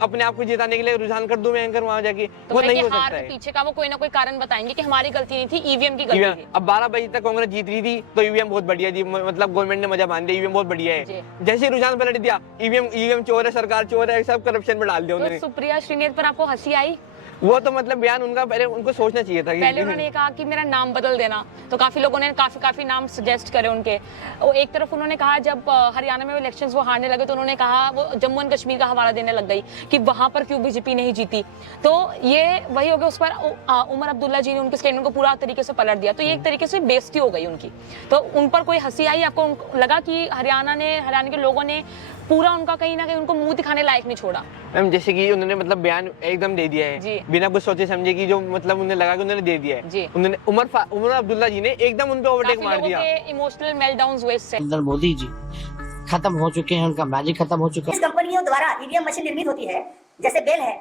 अपने आप को जिताने के लिए रुझान कर दूं मैं एंकर वहां जाके, तो वो नहीं हो सकता है। पीछे का वो कोई ना कोई कारण बताएंगे कि हमारी गलती नहीं थी, ईवीएम की गलती थी। अब 12 बजे तक कांग्रेस जीत रही थी तो ईवीएम बहुत बढ़िया जी, मतलब गवर्नमेंट ने मजा मान दिया, ईवीएम बहुत बढ़िया है। जैसे रुझान पलट दिया, ईवीएम चोर है, सरकार चोर है, सब करप्शन में डाल दिया उन्होंने। सुप्रिया श्रीनेत पर आपको हंसी आई? वो तो मतलब बयान उनका पहले उनको सोचना चाहिए था। पहले उन्होंने कहा कि मेरा नाम बदल देना, तो काफी लोगों ने काफी नाम सजेस्ट करे उनके। एक तरफ उन्होंने कहा जब हरियाणा में इलेक्शंस वो हारने लगे तो उन्होंने कहा, वो जम्मू एंड कश्मीर का हवाला देने लग गई कि वहां पर क्यों बीजेपी नहीं जीती। तो ये वही हो गया, उस पर उमर अब्दुल्ला जी ने उनके स्टेटमेंट को पूरा तरीके से पलट दिया। तो ये एक तरीके से बेइज्जती हो गई उनकी। तो उन पर कोई हंसी आई आपको? लगा कि हरियाणा के लोगों ने पूरा उनका कहीं ना कहीं उनको मुंह दिखाने लायक नहीं छोड़ा? मैम जैसे कि उन्होंने मतलब बयान एकदम दे दिया है बिना कुछ सोचे समझे कि जो मतलब उन्हें लगा कि उन्होंने दे दिया है। उन्होंने उमर अब्दुल्ला जी ने एकदम उन पे ओवरटेक मार दिया। इमोशनल मेल्टडाउन्स हुए इससे। मोदी जी खत्म हो चुके हैं, उनका मैजिक खत्म हो चुका है। इस कंपनियों द्वारा ईवीएम मशीन निर्मित होती है, जैसे बेल है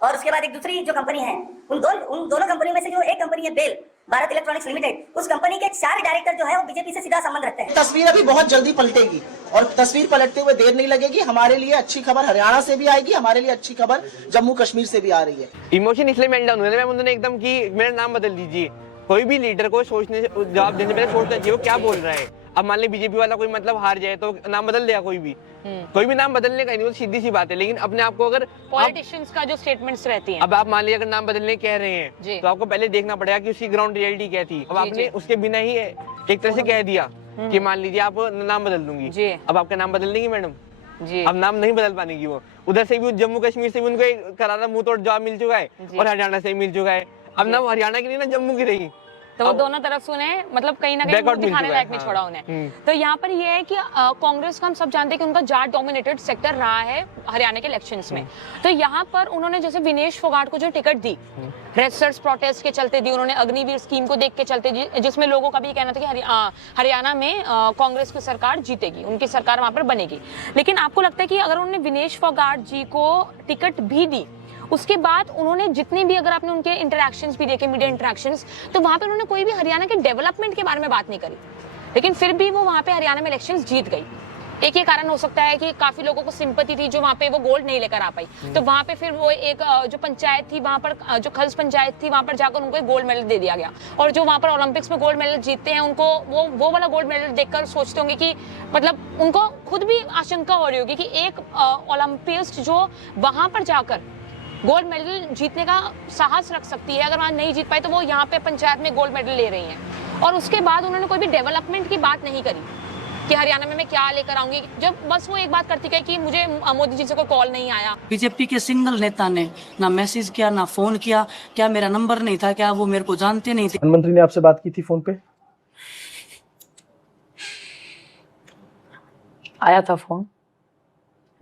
और उसके बाद एक दूसरी जो कंपनी है, उन दोनों कंपनियों में से जो एक कंपनी है बेल भारत इलेक्ट्रॉनिक्स लिमिटेड, उस कंपनी के 4 डायरेक्टर जो है वो बीजेपी से सीधा संबंध रखते हैं। तस्वीर अभी बहुत जल्दी पलटेगी और तस्वीर पलटते हुए देर नहीं लगेगी। हमारे लिए अच्छी खबर हरियाणा से भी आएगी, हमारे लिए अच्छी खबर जम्मू कश्मीर से भी आ रही है। इमोशन इसलिए मेल्ट डाउन हुए, उन्होंने एकदम की मेरा नाम बदल दीजिए। कोई भी लीडर को सोचने जवाब देने से पहले सोचना चाहिए वो क्या बोल रहा है। अब मान ली बीजेपी वाला कोई मतलब हार जाए तो नाम बदल देगा, कोई भी नाम बदलने का नहीं, वो सीधी सी बात है। लेकिन अपने आप को अगर पॉलिटिशियंस का जो स्टेटमेंट्स रहती हैं, अब आप मान लीजिए अगर नाम बदलने कह रहे हैं तो आपको पहले देखना पड़ेगा कि उसकी ग्राउंड रियलिटी क्या थी। अब आपने उसके बिना ही एक तरह से कह दिया कि मान लीजिए आप नाम बदल दूंगी, अब आपका नाम बदल देंगी मैडम जी, अब नाम नहीं बदल पाएगी वो। उधर से भी जम्मू कश्मीर से भी उनको एक करारा मुंह तोड़ जवाब मिल चुका है और हरियाणा से मिल चुका है। अब ना हरियाणा की नहीं ना जम्मू की रही, तो वो दोनों तरफ से उन्हें मतलब कहीं ना कहीं दिखाने लायक नहीं छोड़ा उन्हें। तो यहाँ पर ये है कि कांग्रेस का हम सब जानते हैं कि उनका जाट डोमिनेटेड सेक्टर रहा है हरियाणा के इलेक्शंस में। तो यहाँ पर उन्होंने जैसे विनेश फोगाट को जो टिकट दी, रेजिस्टर्स प्रोटेस्ट के चलते दी, उन्होंने अग्निवीर स्कीम को देख के चलते दी, जिसमें लोगों का भी कहना था कि हरियाणा में कांग्रेस की सरकार जीतेगी, उनकी सरकार वहां पर बनेगी। लेकिन आपको लगता है कि अगर उन्होंने विनेश फोगाट जी को टिकट भी दी, उसके बाद उन्होंने जितने भी, अगर आपने उनके इंटरैक्शंस भी देखे, मीडिया इंटरैक्शंस, तो वहां पे उन्होंने कोई भी हरियाणा के डेवलपमेंट के बारे में बात नहीं करी, लेकिन फिर भी वो वहां पे हरियाणा में इलेक्शंस जीत गई। एक ये कारण हो सकता है कि काफी लोगों को सिंपैथी थी जो वहां पे वो गोल्ड नहीं लेकर आ पाई, तो वहां पे फिर वो एक जो पंचायत थी वहां पर, जो खल्स पंचायत थी, वहां पर जाकर उनको एक गोल्ड मेडल दे दिया गया। और जो वहां पर ओलंपिक्स में गोल्ड मेडल जीतते हैं, उनको वो वाला गोल्ड मेडल देखकर सोचते होंगे कि मतलब उनको खुद भी आशंका हो रही होगी कि एक ओलंपिस्ट जो वहां पर जाकर गोल्ड मेडल जीतने का साहस रख सकती है, अगर वहां नहीं जीत पाई तो वो यहाँ पे पंचायत में गोल्ड मेडल ले रही हैं। और उसके बाद उन्होंने कोई भी डेवलपमेंट की बात नहीं करी कि हरियाणा में मैं क्या लेकर आऊंगी, जब बस वो एक बात करती है कि मुझे मोदी जी से कोई कॉल नहीं आया। बीजेपी के सिंगल नेता ने ना मैसेज किया, ना फोन किया, क्या मेरा नंबर नहीं था, क्या वो मेरे को जानते नहीं थे? प्रधानमंत्री ने आपसे बात की थी फोन पे? आया था फोन,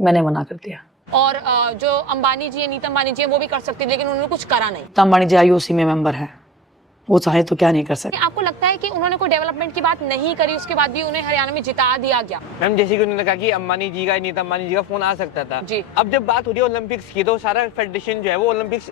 मैंने मना कर दिया। और जो अंबानी जी है, नीता अंबानी जी है, वो भी कर सकती है, लेकिन उन्होंने कुछ करा नहीं। अंबानी जी आईओसी में मेंबर है, वो चाहे तो क्या नहीं कर सकते। आपको लगता है कि उन्होंने कोई डेवलपमेंट की बात नहीं करी, उसके बाद भी उन्हें हरियाणा में जिता दिया गया? मैम जैसे कि उन्होंने कहा कि अंबानी जी का, नीता अंबानी जी का फोन आ सकता था जी। अब जब बात हो रही है ओलंपिक्स की, तो सारा फेडरेशन जो है वो ओलंपिक्स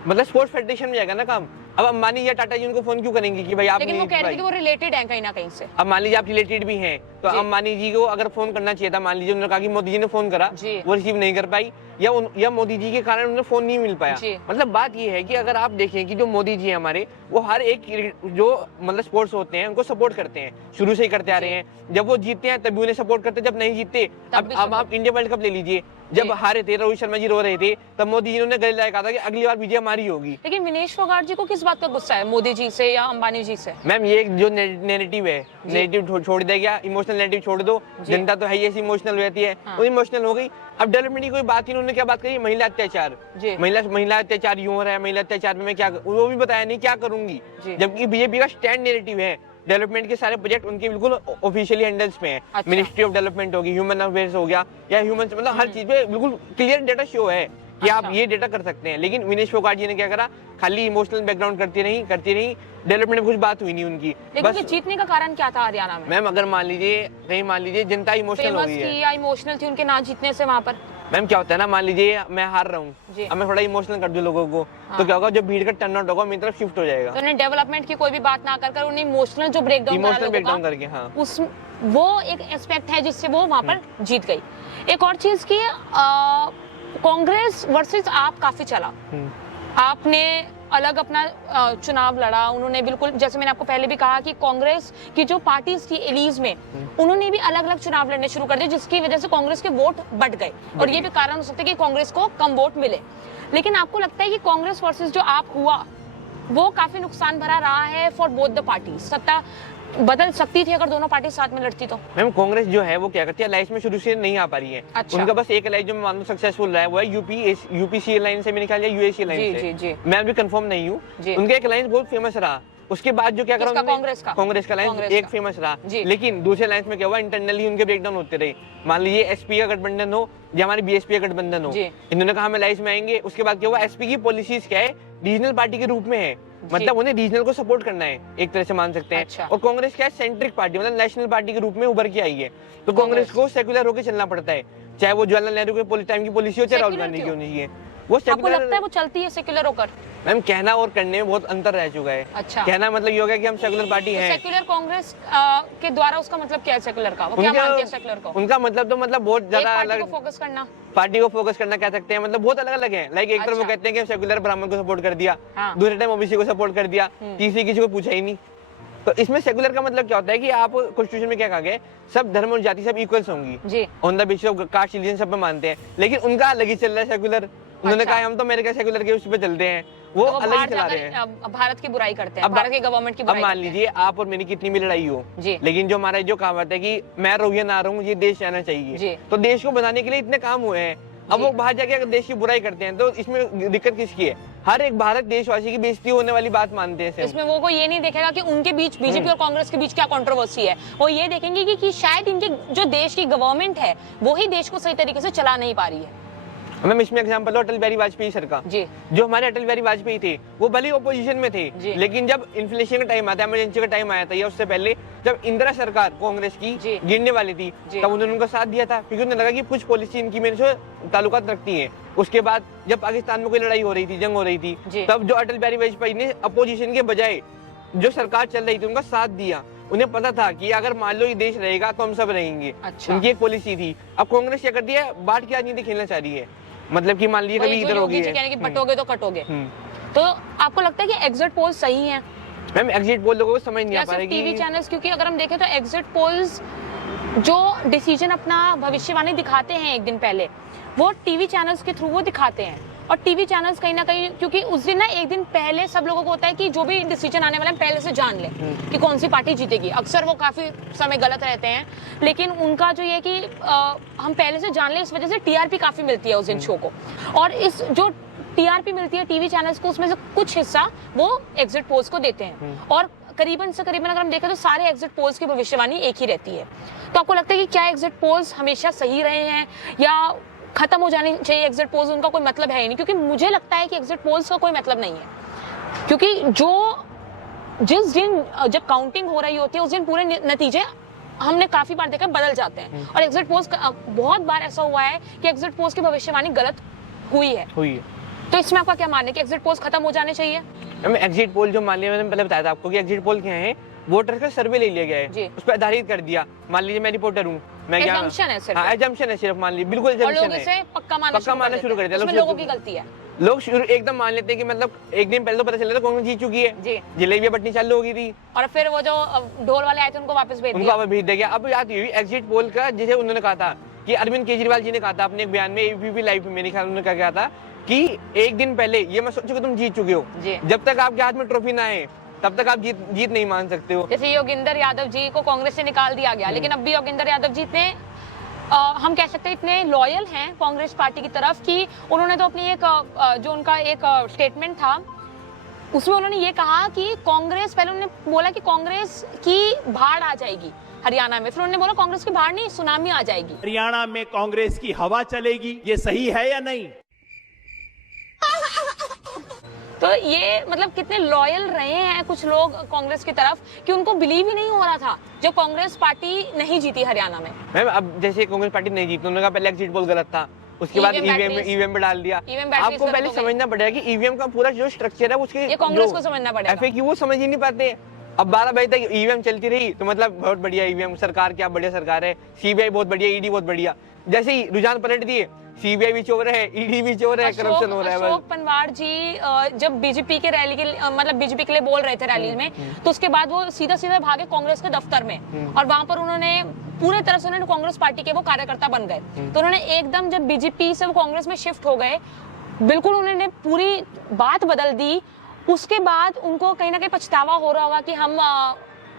मतलब स्पोर्ट्स फेडरेशन में जाएगा ना काम। अब अंबानी या टाटा जी उनको फोन क्यों करेंगे कि भाई आप, लेकिन वो कह रहे थे कि वो रिलेटेड है कहीं ना कहीं से। अब मान लीजिए आप रिलेटेड भी हैं तो अंबानी जी को अगर फोन करना चाहिए था, मान लीजिए उन्होंने कहा कि मोदी जी ने फोन करा, वो रिसीव नहीं कर पाई, या मोदी जी के कारण उन्हें फोन नहीं मिल पाया। मतलब बात ये है कि अगर आप देखें कि जो मोदी जी हमारे, वो हर एक जो मतलब स्पोर्ट्स होते हैं उनको सपोर्ट करते हैं, शुरू से ही करते आ रहे हैं। जब वो जीतते हैं तभी उन्हें सपोर्ट करते हैं, जब नहीं जीतते, अब आप इंडिया वर्ल्ड कप ले लीजिए, जब हारे थे, रोहित शर्मा जी रो रहे थे, तब मोदी जी ने गले लगाया कहा था कि अगली बार विजय हमारी होगी। लेकिन विनेश फोगाट जी को किस बात का गुस्सा है, मोदी जी से या अंबानी जी से? मैम ये जो नैरेटिव है, नैरेटिव छोड़ दिया गया, इमोशनल नैरेटिव छोड़ दो। जनता तो है ही ऐसी इमोशनल हो जाती है, वो इमोशनल हो गई। अब डेवलपमेंट की कोई बात ही, उन्होंने क्या बात करी? महिला अत्याचार, महिला अत्याचार यूं हो रहा है, महिला अत्याचार में मैं क्या, वो भी बताया नहीं क्या करूंगी। जबकि बीजेपी का स्टैंड नैरेटिव है, डेवलपमेंट के सारे प्रोजेक्ट उनके बिल्कुल ऑफिशियली हैंडल्स में है। अच्छा। मिनिस्ट्री ऑफ डेवलपमेंट होगी, ह्यूमन अफेयर्स हो गया, या ह्यूमन मतलब हर चीज पे बिल्कुल क्लियर डेटा शो है कि आप ये डेटा कर सकते हैं। लेकिन विनेश फोगाट जी ने क्या करा? खाली इमोशनल बैकग्राउंड करती रही, डेवलपमेंट में कुछ बात हुई नहीं उनकी। लेकिन जीतने का कारण क्या था हरियाणा में? मैम अगर मान लीजिए जनता इमोशनल हो गई है या इमोशनल थी उनके ना जीतने से वहाँ पर। मैम क्या होता है ना, मान लीजिए मैं हार रहा हूँ, अब मैं थोड़ा इमोशनल कर दूं लोगों को, तो क्या होगा? जब भीड़ का टर्न आउट होगा मेरी तरफ शिफ्ट हो जाएगा। तो उन्हें डेवलपमेंट की कोई भी बात ना कर उन्हें इमोशनल जो ब्रेकडाउन करके, हाँ, उस वो एक एस्पेक्ट है जिससे वो वहाँ पर जीत गई। एक और चीज की, कांग्रेस वर्सेस आप काफी चला, आपने अलग अपना चुनाव लड़ा, उन्होंने बिल्कुल, जैसे मैंने आपको पहले भी कहा कि कांग्रेस की जो पार्टीज थी एलीज में, उन्होंने भी अलग अलग चुनाव लड़ने शुरू कर दिए, जिसकी वजह से कांग्रेस के वोट बढ़ गए, और ये भी कारण हो सकता है कि कांग्रेस को कम वोट मिले। लेकिन आपको लगता है कि कांग्रेस वर्सेस जो आप हुआ वो काफी नुकसान भरा रहा है फॉर बोथ द पार्टी? सत्ता बदल सकती थी अगर दोनों पार्टी साथ में लड़ती तो? मैम कांग्रेस जो है वो क्या करती है, अलायंस में शुरू से नहीं आ पा रही है। अच्छा। उनका बस एक अलायंस जो मैं मानूं सक्सेसफुल रहा है वो है यूपीसी अलायंस से, मैंने निकाल लिया यूएसी अलायंस से। मैं अभी कंफर्म नहीं हूँ, उनका एक अलायंस बहुत फेमस रहा। उसके बाद जो क्या करा कांग्रेस का अलायंस एक फेमस रहा, लेकिन दूसरे अलायंस में क्या हुआ? इंटरनली उनके ब्रेकडाउन होते रहे। मान लीजिए एसपी का गठबंधन हो या हमारी बीएसपी का गठबंधन हो, इन्होंने कहा हम अलायंस में आएंगे। उसके बाद क्या हुआ? एसपी की पॉलिसीज क्या है? रीजनल पार्टी के रूप में है, मतलब उन्हें रीजनल को सपोर्ट करना है, एक तरह से मान सकते हैं। अच्छा। और कांग्रेस क्या है? सेंट्रिक पार्टी, मतलब नेशनल पार्टी के रूप में उभर के आई है। तो कांग्रेस को सेक्युलर होकर चलना पड़ता है, चाहे वो जवाहरलाल नेहरू के टाइम की पॉलिसी हो, चाहे राहुल गांधी की होनी चाहिए। वो आपको लगता है वो चलती है सेक्युलर होकर? मैम कहना और करने में बहुत अंतर रह चुका है। अच्छा। कहना मतलब ये हो गया कि हम सेक्युलर पार्टी हैं। सेक्युलर कांग्रेस के द्वारा उसका मतलब क्या है सेक्युलर का? वो क्या मानती है सेक्युलर को? उनका मतलब तो मतलब बहुत ज्यादा अलग, फोकस करना, पार्टी को फोकस करना कह सकते हैं, मतलब बहुत अलग अलग है। लाइक एक तरफ वो कहते हैं कि सेक्युलर ब्राह्मण को सपोर्ट कर दिया, दूसरे टाइम ओबीसी को सपोर्ट कर दिया, तीसरी किसी को पूछा ही नहीं। तो इसमें सेक्युलर का मतलब क्या होता है कि आप कॉन्स्टिट्यूशन में क्या कहा गया? सब धर्म और जाति सब इक्वल्स होंगी, on the basis of caste religion सब में मानते हैं। लेकिन उनका अलग ही चल रहा है सेक्युलर। उन्होंने कहा हम तो अमेरिका सेक्युलर के उस पे चलते हैं, वो अलग ही चला रहे हैं, भारत की बुराई करते हैं, भारत की गवर्नमेंट की बुराई। अब मान लीजिए आप और मेरी कितनी भी लड़ाई हो, लेकिन जो हमारा जो कहावत है कि मैं रहूं या ना रहूं, ये देश जाना चाहिए, तो देश को बनाने के लिए इतने काम हुए हैं। अब वो बाहर जाके अगर देश की बुराई करते हैं तो इसमें दिक्कत किसकी है? हर एक भारत देशवासी की बेइज्जती होने वाली बात मानते हैं। इसमें वो ये नहीं देखेगा कि उनके बीच बीजेपी और कांग्रेस के बीच क्या कंट्रोवर्सी है, वो ये देखेंगे कि शायद इनके जो देश की गवर्नमेंट है वो ही देश को सही तरीके से चला नहीं पा रही है। मैम इसमें एग्जांपल अटल बिहारी वाजपेयी सरकार, जो हमारे अटल बिहारी वाजपेयी थे वो भले ऑपोजिशन में थे, लेकिन जब इन्फ्लेशन का टाइम आता है, इमरजेंसी का टाइम आया था, या उससे पहले जब इंदिरा सरकार कांग्रेस की गिरने वाली थी, तब उन्होंने उनका साथ दिया था, क्योंकि उन्हें लगा कि कुछ पॉलिसी इनकी मेरे से ताल्लुकात रखती है। उसके बाद जब पाकिस्तान में कोई लड़ाई हो रही थी, जंग हो रही थी, तब जो अटल बिहारी वाजपेयी ने अपोजिशन के बजाय जो सरकार चल रही थी उनका साथ दिया। उन्हें पता था कि अगर मान लो ये देश रहेगा तो हम सब रहेंगे। अच्छा। उनकी एक पॉलिसी थी। अब कांग्रेस क्या करती है? बांट की राजनीति खेलना चाह रही है, मतलब कि मान लीजिए कभी इधर होगी, बटोगे तो कटोगे। तो आपको लगता है कि एग्जिट पोल सही है? मैम एग्जिट पोल लोगों को समझ नहीं आ पा रही। टीवी चैनल्स, क्योंकि अगर हम देखें तो एग्जिट पोल्स जो डिसीजन अपना भविष्यवाणी दिखाते हैं एक दिन पहले, वो टीवी चैनल्स के थ्रू वो दिखाते हैं। और टीवी चैनल्स कहीं ना कहीं, क्योंकि उस दिन ना एक दिन पहले सब लोगों को होता है कि जो भी डिसीजन आने वाला है पहले से जान लें कि कौन सी पार्टी जीतेगी। अक्सर वो काफी समय गलत रहते हैं, लेकिन उनका जो ये कि हम पहले से जान लें, इस वजह से टीआरपी काफी मिलती है उस दिन शो को। और इस जो टीआरपी मिलती है टीवी चैनल्स को, उसमें से कुछ हिस्सा वो एग्जिट पोल्स को देते हैं। और करीबन से करीबन अगर हम देखें तो सारे एग्जिट पोल्स की भविष्यवाणी एक ही रहती है। तो आपको लगता है कि क्या एग्जिट पोल्स हमेशा सही रहे हैं या खत्म हो जानी चाहिए एग्जिट पोल्स? उनका कोई मतलब है ही नहीं, क्योंकि मुझे लगता है कि एग्जिट पोल्स का कोई मतलब नहीं है, क्योंकि जिस दिन जब काउंटिंग हो रही होती है उस दिन पूरे नतीजे हमने काफी बार देखा बदल जाते हैं। और एग्जिट पोल्स बहुत बार ऐसा हुआ है कि एग्जिट पोल्स की भविष्यवाणी गलत हुई है। तो इसमें आपका क्या मानना है कि एग्जिट पोल्स खत्म हो जाने चाहिए? एग्जिट पोल जो मान लिया, मैंने पहले बताया था आपको कि एग्जिट पोल क्या है, वोटर का सर्वे ले लिया गया है, उस पर आधारित कर दिया। मान लीजिए मैं रिपोर्टर हूँ, मैं क्या एजम्पशन है सिर्फ, मान लीजिए बिल्कुल एजम्पशन है, पक्का मानना शुरू कर दिया। लोगों की गलती है, लोग एकदम मान लेते हैं कि मतलब एक दिन पहले तो पता चला था कांग्रेस जीत चुकी है, जलेबियां बटनी चालू हो गई थी, और फिर वो जो ढोल वाले आए थे उनको वापस भेज दिया। अब याद हुई एग्जिट पोल का, जिसे उन्होंने कहा था कि अरविंद केजरीवाल जी ने कहा था अपने एक बयान में एबीपी लाइव में, मेरे ख्याल में उन्होंने क्या था कि एक दिन पहले ये मैं सोचूं कि तुम जीत चुके हो, जब तक आपके हाथ में ट्रॉफी ना आए तब तक आप जीत नहीं मान सकते हो। जैसे योगेंद्र यादव जी को कांग्रेस से निकाल दिया गया, लेकिन अब भी योगेंद्र यादव जी इतने हम कह सकते हैं इतने लॉयल हैं कांग्रेस पार्टी की तरफ कि उन्होंने तो अपनी एक जो उनका एक स्टेटमेंट था उसमें उन्होंने ये कहा कि कांग्रेस, पहले उन्होंने बोला कि कांग्रेस की बाढ़ आ जाएगी हरियाणा में, फिर उन्होंने बोला कांग्रेस की बाढ़ नहीं सुनामी आ जाएगी। हरियाणा में कांग्रेस की हवा चलेगी, ये सही है या नहीं? तो ये मतलब कितने लॉयल रहे हैं कुछ लोग कांग्रेस की तरफ कि उनको बिलीव ही नहीं हो रहा था जब कांग्रेस पार्टी नहीं जीती हरियाणा में। मैम अब जैसे कांग्रेस पार्टी नहीं जीती, उन्होंने कहा पहले एग्जिट पोल गलत था, उसके बाद ईवीएम में डाल दिया। आपको पहले समझना पड़ेगा कि ईवीएम का पूरा जो स्ट्रक्चर है उसके, ये कांग्रेस को समझना पड़ेगा। एफएक्यू वो समझ ही नहीं पाते। अब 12 बजे तक ईवीएम चलती रही तो मतलब बहुत बढ़िया ईवीएम सरकार, क्या बढ़िया सरकार है, सीबीआई बहुत बढ़िया, ईडी बहुत बढ़िया। जैसे ही रुझान पलट दिए, सीबीआई भी चोर है, ईडी भी चोर है, करप्शन हो रहा है। अशोक पनवार जी जब बीजेपी के रैली के मतलब बीजेपी के लिए बोल रहे थे रैली में, तो उसके बाद वो सीधा सीधा भागे कांग्रेस के दफ्तर में और वहां पर उन्होंने पूरे तरह से उन्होंने कांग्रेस पार्टी के वो कार्यकर्ता बन गए। तो उन्होंने एकदम जब बीजेपी से वो कांग्रेस में शिफ्ट हो गए, बिल्कुल उन्होंने पूरी बात बदल दी। उसके बाद उनको कहीं ना कहीं पछतावा हो रहा होगा कि हम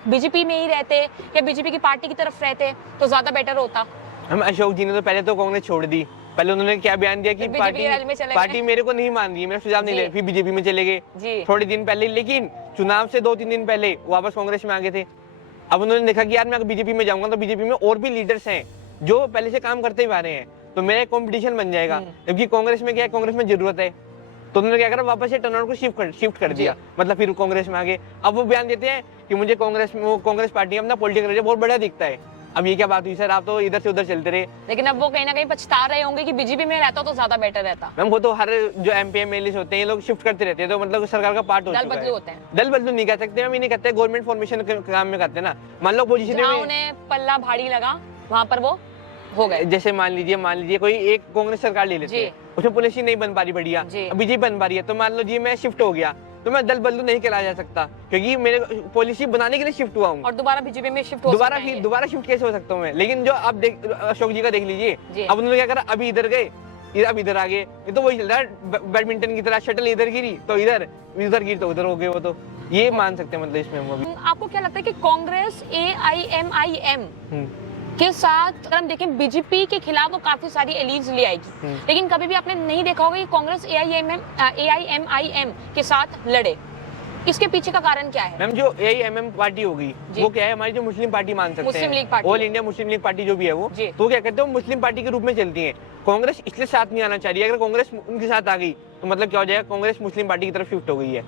बीजेपी में ही रहते या बीजेपी की पार्टी की तरफ रहते तो ज्यादा बेटर होता। हम अशोक जी ने तो पहले तो कांग्रेस छोड़ दी, पहले उन्होंने क्या बयान दिया कि पार्टी मेरे को नहीं मान रही है, मेरा सुझाव नहीं ले, फिर बीजेपी में चले गए थोड़े दिन पहले, लेकिन चुनाव से 2-3 दिन पहले वापस कांग्रेस में आ गए थे। अब उन्होंने देखा कि यार मैं बीजेपी में जाऊंगा तो बीजेपी में और भी लीडर्स हैं जो पहले से काम करते हुए आ रहे हैं, तो मेरा एक कॉम्पिटिशन बन जाएगा। जबकि कांग्रेस में क्या है, कांग्रेस में जरूरत है, तो उन्होंने क्या करा, वापस से टर्नआउट को शिफ्ट कर दिया, मतलब फिर कांग्रेस में आ गए। अब वो बयान देते हैं कि मुझे कांग्रेस पार्टी अपना पॉलिटिकल करियर बहुत बड़ा दिखता है। अब ये क्या बात हुई सर, आप तो इधर से उधर चलते रहे। लेकिन अब वो कहीं ना कहीं पछता रहे होंगे कि बीजेपी में रहता तो ज्यादा बेटर रहता। मैम वो तो हर जो एमपी एमएलए होते हैं ये लोग शिफ्ट करते रहते हैं, तो मतलब सरकार का पार्ट हो चुका है। दल बदलू होते हैं। दल बदलू नहीं कह सकते मैम, ये नहीं कहते, गवर्नमेंट फॉर्मेशन काम में करते हैं ना। मान लो पोजीशन में उन्हें पल्ला भारी लगा, वहां पर वो हो गए। जैसे मान लीजिए कोई एक कांग्रेस सरकार ले लेते हैं, उसमें पुलिस ही नहीं बन पा रही बढ़िया, बीजेपी बन पा रही है, तो मान लो जी मैं शिफ्ट हो गया तो मैं दल बदलू नहीं कराया जा सकता क्योंकि मेरे पॉलिसी बनाने के लिए शिफ्ट हुआ हूँ और दोबारा बीजेपी में शिफ्ट हो दोबारा शिफ्ट कैसे हो सकता हूँ मैं। लेकिन जो अब अशोक जी का देख लीजिए, अब उन्होंने क्या करा, अभी इधर गए, अब इधर आ गए, ये तो वही चल रहा है बैडमिंटन की तरह, शटल इधर गिरी तो इधर गिरी तो उधर हो गए, वो तो ये मान सकते हैं मतलब इसमें हम। आपको क्या लगता है कि कांग्रेस AIMIM के साथ अगर हम देखें बीजेपी के खिलाफ वो काफी सारी एलीज ले आएगी, लेकिन कभी भी आपने नहीं देखा होगा कि कांग्रेस AIMIM के साथ लड़े, इसके पीछे का कारण क्या है? मैम जो AIMM पार्टी होगी वो क्या है, हमारी जो मुस्लिम पार्टी मान सकते हैं, all India Muslim league party जो भी है वो, तो क्या कहते हैं मुस्लिम पार्टी के रूप में चलती है। कांग्रेस इसलिए साथ नहीं आना चाह रही है, अगर कांग्रेस उनके साथ आ गई तो मतलब क्या हो जाएगा, कांग्रेस मुस्लिम पार्टी की तरफ शिफ्ट हो गई है,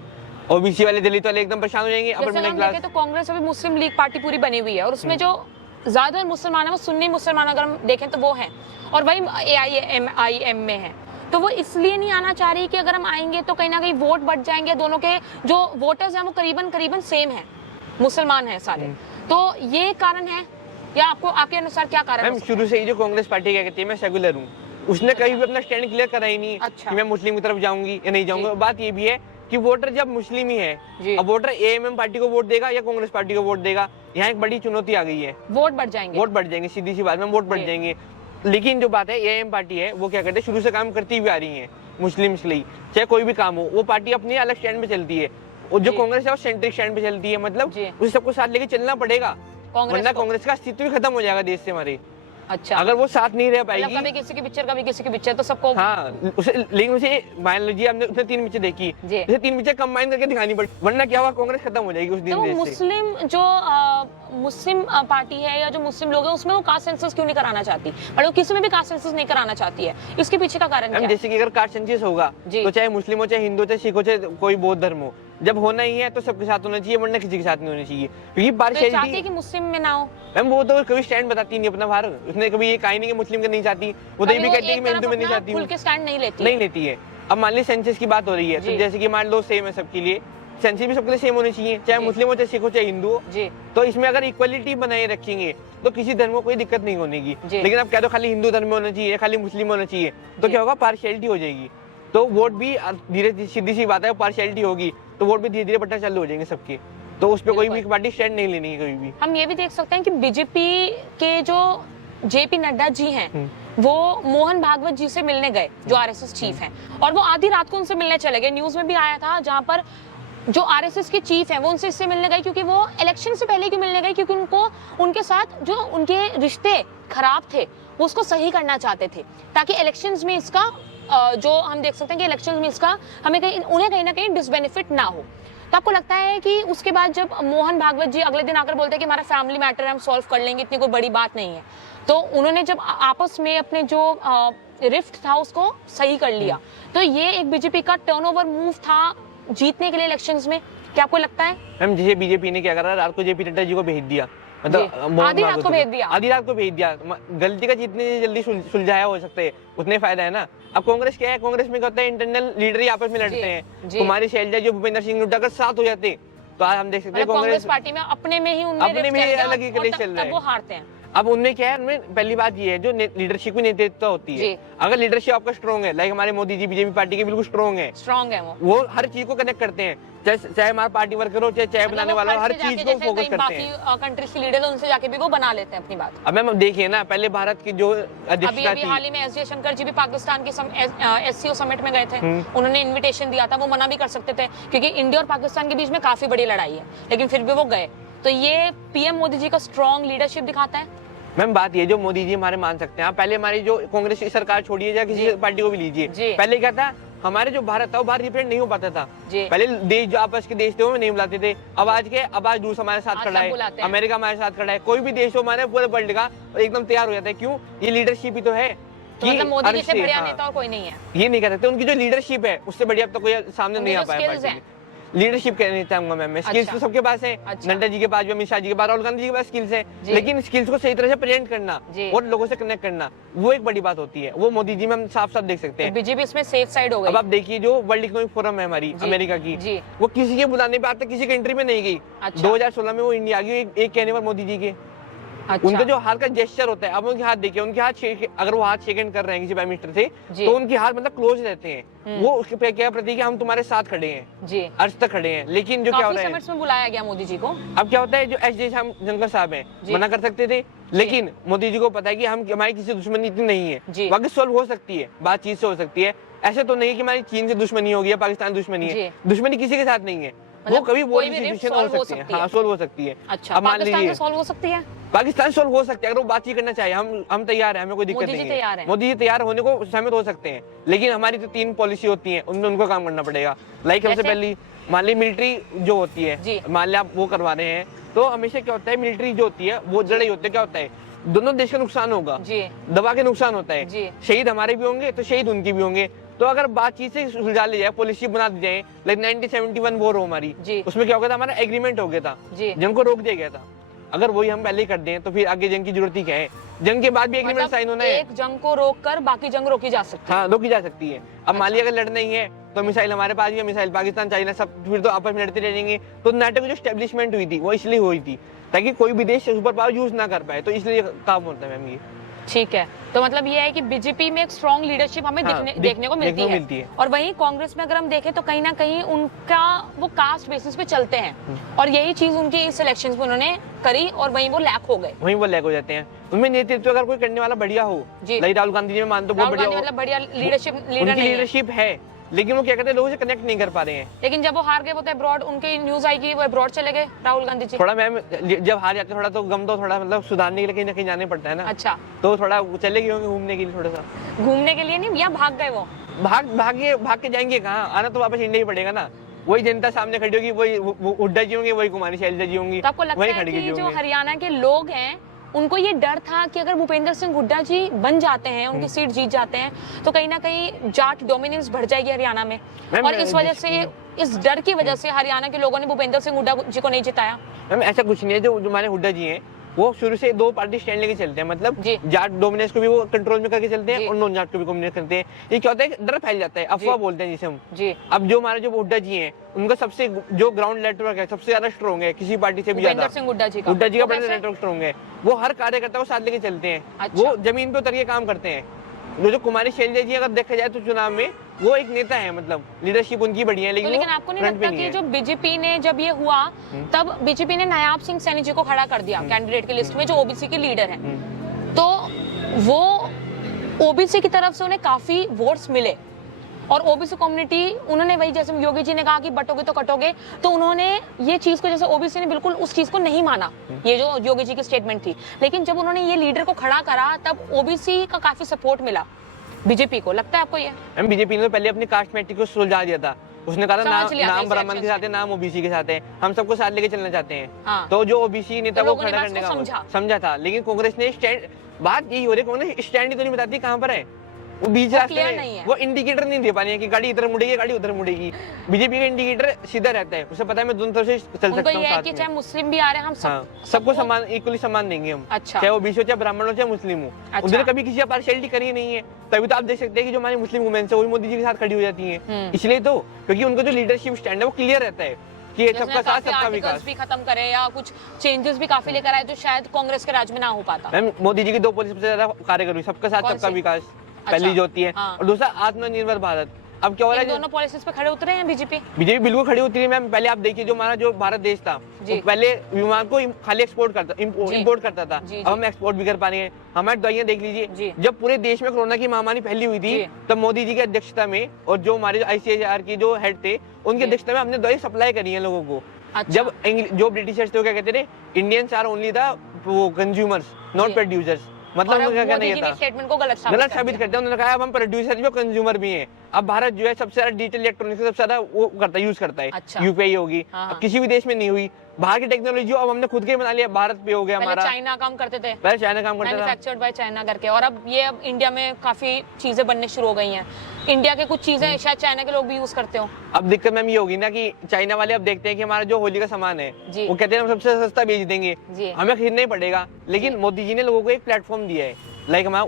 ओबीसी वाले दलित वाले एकदम परेशान हो जाएंगे। अपर मिडिल क्लास तो कांग्रेस अभी मुस्लिम लीग पार्टी पूरी बनी हुई है और उसमें जो ज्यादातर मुसलमान है वो सुन्नी मुसलमान अगर हम देखें तो वो हैं, और वही AIMIM में है, तो वो इसलिए नहीं आना चाह रही कि अगर हम आएंगे तो कहीं ना कहीं वोट बढ़ जाएंगे, दोनों के जो वोटर्स हैं वो करीबन सेम है, मुसलमान हैं सारे, तो ये कारण है या आपको आपके अनुसार क्या कारण है? शुरू से ही जो कांग्रेस पार्टी क्या कहती है मैं सेकुलर हूँ, उसने कभी भी अपना स्टैंड क्लियर करा ही नहीं कि मैं मुस्लिम की तरफ जाऊंगी या नहीं जाऊंगा। बात ये भी है कि वोटर जब मुस्लिम ही है, अब वोटर AIMM पार्टी को वोट देगा या कांग्रेस पार्टी को वोट देगा, यहाँ एक बड़ी चुनौती आ गई है। वोट बढ़ जाएंगे, सीधी सी बात में वोट बढ़ जाएंगे। लेकिन जो बात है AIM पार्टी है वो क्या करते हैं, शुरू से काम करती हुई आ रही है मुस्लिम्स के लिए, चाहे कोई भी काम हो, वो पार्टी अपनी अलग स्टैंड पे चलती है, और जो कांग्रेस है वो सेंट्रिक स्टैंड पे चलती है, मतलब उसे सबको साथ लेके चलना पड़ेगा, वरना कांग्रेस का अस्तित्व ही खत्म हो जाएगा देश से हमारे। अच्छा, अगर वो साथ नहीं रह पाएगी, कभी किसी की पिक्चर तो सबको, हाँ लेकिन उसे मान लीजिए हमने उसने 3 पिक्चर देखी, उसे 3 पिक्चर कंबाइन करके दिखानी पड़ी, वरना क्या हुआ, कांग्रेस खत्म हो जाएगी उस दिन। तो मुस्लिम जो मुस्लिम पार्टी है या जो मुस्लिम लोग हैं उसमें वो कास्ट सेंसस क्यों नहीं कराना चाहती, और वो किसी में भी कास्ट सेंसस नहीं कराना चाहती है, इसके पीछे का कारण क्या है? जैसे कि अगर कास्ट सेंसस होगा तो चाहे मुस्लिम हो, चाहे हिंदू, चाहे सिख हो, चाहे कोई बौद्ध धर्म हो, जब होना ही है तो सबके साथ होना चाहिए, वरना किसी के साथ नहीं होना चाहिए, क्योंकि पार्शियलिटी कि मुस्लिम में ना हो। मैम वो तो कभी स्टैंड बताती नहीं अपना बाहर, उसने कभी ये कहा नहीं कि मुस्लिम का नहीं चाहती, वो तो ये भी कहती है कि मैं हिंदू में नहीं चाहती हूँ, स्टैंड नहीं लेती है। अब मान ली सेंसस की बात हो रही है, तो जैसे कि मान लो सेम है सबके लिए, सेंसस भी सबके लिए सेम होनी चाहिए, चाहे मुस्लिम हो, चाहे सिख हो, चाहे हिंदू हो, तो इसमें अगर इक्वलिटी बनाए रखेंगे तो किसी धर्म को कोई दिक्कत नहीं होने की। लेकिन अब कह दो खाली हिंदू धर्म में होना चाहिए, खाली मुस्लिम होना चाहिए, तो क्या होगा, पार्शियलिटी हो जाएगी, तो वोट भी धीरे सीधी सी बात है, पार्शियलिटी होगी तो वोट भी धीरे धीरे बटना चालू हो जाएंगे सबके, तो उस पर कोई भी पार्टी स्टैंड नहीं लेनी है कभी भी। हम ये भी देख सकते हैं कि बीजेपी के जो जेपी नड्डा जी हैं वो मोहन भागवत जी से मिलने गए, जो आरएसएस चीफ हैं, और वो आधी रात को उनसे मिलने चले गए। न्यूज में भी आया था, जहां पर जो आरएसएस के चीफ हैं वो उनसे इससे मिलने गए क्योंकि वो इलेक्शन से पहले क्यों मिलने गए, क्योंकि उनको उनके साथ जो उनके रिश्ते खराब थे वो उसको सही करना चाहते थे, ताकि इलेक्शंस में इसका जो हम देख सकते हैं कि इलेक्शंस में इसका उन्हें कहीं ना कहीं डिसबेनिफिट ना हो। तो आपको लगता है कि उसके बाद जब मोहन भागवत जी अगले दिन आकर बोलते हैं कि हमारा फैमिली मैटर हम सॉल्व कर लेंगे, इतनी कोई बड़ी बात नहीं है, तो उन्होंने जब आपस में अपने जो रिफ्ट था उसको सही कर लिया, तो ये एक बीजेपी का टर्नओवर मूव था जीतने के लिए इलेक्शंस में। क्या आपको लगता है? मैम जैसे बीजेपी ने क्या करा, रात को जेपी नड्डा जी को भेज दिया, मतलब आधी रात को भेज दिया, आधी रात को भेज दिया। गलती का जितनी जल्दी सुलझाया हो सकता है उतने फायदा है ना। अब कांग्रेस क्या है, कांग्रेस में क्या होता है, इंटरनल लीडर ही आपस में लड़ते हैं। कुमारी शैलजा जो भूपेंद्र सिंह हुड्डा का साथ हो जाते तो आज हम देख सकते हैं कांग्रेस पार्टी में अपने में ही अलग ही क्लेश चल रहा है, वो हारते हैं। अब उनमें क्या है, उनमें पहली बात ये है जो लीडरशिप की नेतृत्व होती है, अगर लीडरशिप आपका स्ट्रॉन्ग है, लाइक हमारे मोदी जी बीजेपी पार्टी के बिल्कुल स्ट्रॉन्ग है वो हर चीज को कनेक्ट करते हैं, चाहे हमारा पार्टी वर्कर हो, चाहे चाय बनाने वाला हो, हर चीज को फोकस करते हैं। कंट्रीज के लीडर उनसे जाके भी वो बना लेते हैं अपनी बात। अब मैम देखिए ना, पहले भारत की जो अध्यक्षता थी, हाल ही में एस जयशंकर जी भी पाकिस्तान के SCO समिट में गए थे, उन्होंने इन्विटेशन दिया था, वो मना भी कर सकते थे क्योंकि इंडिया और पाकिस्तान के बीच में काफी बड़ी लड़ाई है, लेकिन फिर भी वो गए। तो ये पीएम मोदी जी का स्ट्रॉन्ग लीडरशिप दिखाता है। मैम बात ये जो मोदी जी हमारे मान सकते हैं, आप पहले हमारी जो कांग्रेस की सरकार छोड़िए या किसी पार्टी को भी लीजिए, पहले क्या था, हमारे जो भारत था वो बाहर रिप्रेजेंट नहीं हो पाता था। पहले देश जो आपस के देश थे वो नहीं बुलाते थे। अब आज रूस हमारे साथ खड़ा है, अमेरिका हमारे साथ खड़ा है, कोई भी देश हो हमारे पूरे वर्ल्ड का एकदम तैयार हो जाता है। क्यों? ये लीडरशिप ही तो है। मतलब मोदी जी से बढ़िया नेता और कोई नहीं है, ये नहीं कह सकते। उनकी जो लीडरशिप है उससे बढ़िया अब तो कोई सामने नहीं आ पाया। लीडरशिप कहना चाहूंगा मैं, स्किल्स तो सबके पास है, नड्डा जी के पास, अमित शाह जी के पास, राहुल गांधी जी के पास स्किल्स है, लेकिन स्किल्स को सही तरह से प्रेजेंट करना और लोगों से कनेक्ट करना वो एक बड़ी बात होती है। वो मोदी जी में हम साफ साफ देख सकते हैं। बीजेपी इसमें सेफ साइड हो गई। अब आप देखिए जो वर्ल्ड इकोनॉमिक फोरम है हमारी अमेरिका की, वो किसी के बुलाने पे आज तक किसी कंट्री में नहीं गई। 2016 में वो इंडिया आ गई एक कहने पर मोदी जी के। उनका जो हाथ का जेस्चर होता है, अब उनके हाथ देखिए, उनके हाथ अगर वो हाथ शेक हैंड कर रहे हैं किसी प्राइम मिनिस्टर से, तो उनके हाथ मतलब क्लोज रहते हैं। वो उसके क्या प्रतीक है, हम तुम्हारे साथ खड़े हैं, अर्ज तक खड़े हैं। लेकिन जो क्या हो रहा है, में बुलाया गया मोदी जी को। अब क्या होता है, जो एस जयशंकर साहब हैं मना कर सकते थे, लेकिन मोदी जी को पता है कि हम हमारी किसी दुश्मनी इतनी नहीं है, बाकी सॉल्व हो सकती है, बातचीत से हो सकती है। ऐसे तो नहीं है कि हमारी चीन से दुश्मनी होगी या पाकिस्तान दुश्मनी है, दुश्मनी किसी के साथ नहीं है। वो कभी वो सिचुएशन हो सकती है, हाँ सोल्व हो सकती है। अच्छा, अब मान लीजिए सोल्व हो सकती है, पाकिस्तान सोल्व हो सकती है अगर वो बातचीत करना चाहे। हम तैयार हैं, हमें कोई दिक्कत नहीं है। मोदी जी तैयार होने को सहमत हो सकते हैं, लेकिन हमारी जो 3 पॉलिसी होती है उनमें उनको काम करना पड़ेगा। लाइक सबसे पहली मान ली मिलिट्री जो होती है, मान लिया आप वो करवा रहे हैं, तो हमेशा क्या होता है, मिलिट्री जो होती है वो लड़ाई होती है, क्या होता है, दोनों देश का नुकसान होगा, दबा के नुकसान होता है, शहीद हमारे भी होंगे तो शहीद उनके भी होंगे। तो अगर बातचीत से सुलझा ली जाए, पॉलिसी बना दी जाए, लाइक 1971 वॉर हो हमारी, उसमें क्या हो गया था, हमारा एग्रीमेंट हो गया था, जंग को रोक दिया गया था। अगर वही हम पहले ही कर दें तो फिर आगे जंग की जरूरत ही क्या है? जंग के बाद भी एग्रीमेंट साइन होना है। एक जंग को रोककर बाकी जंग रोकी जा सकती है। हाँ, रोकी जा सकती है। अब मान लिया अगर लड़ना ही है तो मिसाइल हमारे पास ही, मिसाइल पाकिस्तान, चाइना सब फिर तो आपस में लड़ते रहेंगे। तो नाटो की जो स्टैब्लिशमेंट हुई थी वो इसलिए हुई थी ताकि कोई भी देश सुपर पावर यूज ना कर पाए, तो इसलिए काम होता है मैम ये। ठीक है, तो मतलब ये है कि बीजेपी में एक स्ट्रॉन्ग लीडरशिप हमें देखने को मिलती है। और वहीं कांग्रेस में अगर हम देखें तो कहीं ना कहीं उनका वो कास्ट बेसिस पे चलते हैं, और यही चीज उनकी इस इलेक्शंस में उन्होंने करी और वहीं वो लैक हो गए, वहीं वो लैक हो जाते हैं। उनमें नेतृत्व अगर कोई करने वाला बढ़िया हो, लाइक राहुल गांधी जी में मान तो बहुत बढ़िया, मतलब बढ़िया लीडरशिप है, लेकिन वो क्या कहते हैं, लोगों से कनेक्ट नहीं कर पा रहे हैं। लेकिन जब वो हार गए वो तो अब्रॉड, उनकी न्यूज आई कि वो अब्रॉड चले गए राहुल गांधी जी। थोड़ा मैम जब हार जाते थोड़ा तो गम तो थोड़ा मतलब सुधारने के लिए कहीं ना कहीं जाने पड़ता है ना। अच्छा, तो थोड़ा चले गए होंगे घूमने के लिए, थोड़ा सा घूमने के लिए नहीं, या भाग गए वो? भाग के जाएंगे कहाँ, आना तो वापस इंडिया ही पड़ेगा ना। वही जनता सामने खड़ी होगी, वही हुड्डा जी होंगे, वही कुमारी शैलजा जी होंगी। तो आपको लगता है कि जो हरियाणा के लोग हैं उनको ये डर था कि अगर भूपेंद्र सिंह हुड्डा जी बन जाते हैं, उनकी सीट जीत जाते हैं, तो कहीं ना कहीं जाट डोमिनेंस बढ़ जाएगी हरियाणा में, और इस वजह से, इस डर की वजह से हरियाणा के लोगों ने भूपेंद्र सिंह हुड्डा जी को नहीं जिताया? मैम ऐसा कुछ नहीं है, जो हमारे हुड्डा जी हैं वो शुरू से 2 पार्टी स्टैंड लेके चलते हैं, मतलब जाट डोमिनेंस को भी वो कंट्रोल में करके चलते हैं और नॉन जाट को भी डोमिनेट करते हैं। ये क्या होता है, डर फैल जाता है, अफवाह बोलते हैं जिसे हम। अब जो हमारे जो हुड्डा जी हैं उनका सबसे जो ग्राउंड नेटवर्क है सबसे ज्यादा स्ट्रॉन्ग है, किसी पार्टी से भी ज्यादा हुड्डा जी का बड़ा नेटवर्क स्ट्रॉन्ग है। वो हर कार्यकर्ता को साथ लेके चलते हैं, वो जमीन पे उतर के काम करते हैं। जो कुमारी शैलजा जी अगर देखा जाए तो चुनाव में वो एक नेता है, मतलब लीडरशिप उनकी बढ़िया है, लेकिन आपको नहीं लगता कि जो बीजेपी ने जब ये हुआ तब बीजेपी ने नायाब सिंह सैनी जी को खड़ा कर दिया कैंडिडेट की लिस्ट में, जो ओबीसी के लीडर हैं, तो वो ओबीसी की तरफ से उन्हें काफी वोट्स मिले और ओबीसी कम्युनिटी उन्होंने वही जैसे योगी जी ने कहा कि बटोगे तो कटोगे, तो उन्होंने ये चीज को जैसे ओबीसी ने बिल्कुल उस चीज को नहीं माना, ये जो योगी जी की स्टेटमेंट थी। लेकिन जब उन्होंने ये लीडर को खड़ा करा तब ओबीसी का काफी सपोर्ट मिला बीजेपी को। लगता है आपको ये? मैम बीजेपी ने तो पहले अपनी कास्ट मैट्रिक को सुलझा दिया था। उसने कहा नाम ब्राह्मण के साथ है, नाम ओबीसी के साथ है, हम सबको साथ लेके चलना चाहते हैं। हाँ। तो जो ओबीसी नेता को खड़ा करने का समझा था, लेकिन कांग्रेस ने स्टैंड, बात यही हो रही, कांग्रेस स्टैंड ही तो नहीं बताती कहाँ पर है, वो बीच रास्ते में, वो इंडिकेटर नहीं दे पा रही है कि गाड़ी इधर मुड़ेगी गाड़ी उधर मुड़ेगी। बीजेपी का इंडिकेटर सीधा रहता है, उसे पता है मैं दोनों तरफ से चल सकता हूँ साथ में। चाहे मुस्लिम भी आ रहे हैं हम सबको समान इक्वली सम्मान देंगे हम। अच्छा। चाहे वो ओबीसी हो, चाहे ब्राह्मण हो, चाहे मुस्लिम हो। उन्होंने कभी किसी का पार्शियलिटी करी नहीं है। तभी तो आप देख सकते हैं कि जो हमारी मुस्लिम वुमेन है वो मोदी जी के साथ खड़ी हो जाती है। इसलिए तो क्योंकि उनका जो लीडरशिप स्टैंड है वो क्लियर रहता है कि सबका साथ सबका विकास भी खत्म करे या कुछ चेंजेस भी काफी लेकर आए जो शायद कांग्रेस के राज में ना हो पाता। मैम मोदी जी की 2 पॉलिसी सबसे ज्यादा कार्य करी, सबका साथ सबका विकास पहली जो होती है, और दूसरा आत्मनिर्भर भारत। अब क्या हो रहा है, दोनों पॉलिसीज पे खड़े उतरे हैं बीजेपी बिल्कुल खड़ी उतरी है मैम। पहले आप देखिए जो हमारा जो भारत देश था वो पहले विमान को खाली एक्सपोर्ट करता इंपोर्ट करता था, अब हम एक्सपोर्ट भी कर पा रहे हैं। हमारी दवाइयां देख लीजिए, जब पूरे देश में कोरोना की महामारी फैली हुई थी तब मोदी जी की अध्यक्षता में और जो हमारे ICHR के जो हेड थे उनकी अध्यक्षता में हमने दवाई सप्लाई करी है लोगों को। जब जो ब्रिटिशर्स थे क्या कहते थे, Indians are only the consumers not producers, मतलब क्या कहना ये था, स्टेटमेंट को गलत साबित करते हैं। उन्होंने कहा अब हम प्रोड्यूसर भी और कंज्यूमर भी हैं। अब भारत जो है सबसे ज्यादा डिजिटल इलेक्ट्रॉनिक्स सबसे ज्यादा वो करता है, यूज करता है। UPI होगी, अब किसी भी देश में नहीं हुई। बाहर की टेक्नोलॉजी अब हमने खुद के बना लिया, भारत पे हो गया हमारा। चाइना काम करते थे, पहले चाइना काम करता था, मैन्युफैक्चर्ड बाय चाइना करके, और अब इंडिया में काफी चीजें बनने शुरू हो गई हैं। इंडिया के कुछ चीजें शायद चाइना के लोग भी यूज करते हो। अब दिक्कत मैम ये होगी ना कि चाइना वाले अब देखते हैं कि हमारा जो होली का सामान है वो कहते हैं हम सबसे सस्ता बेच देंगे, हमें खरीदना ही पड़ेगा। लेकिन मोदी जी ने लोगों को एक प्लेटफॉर्म दिया है, लाइक हमारा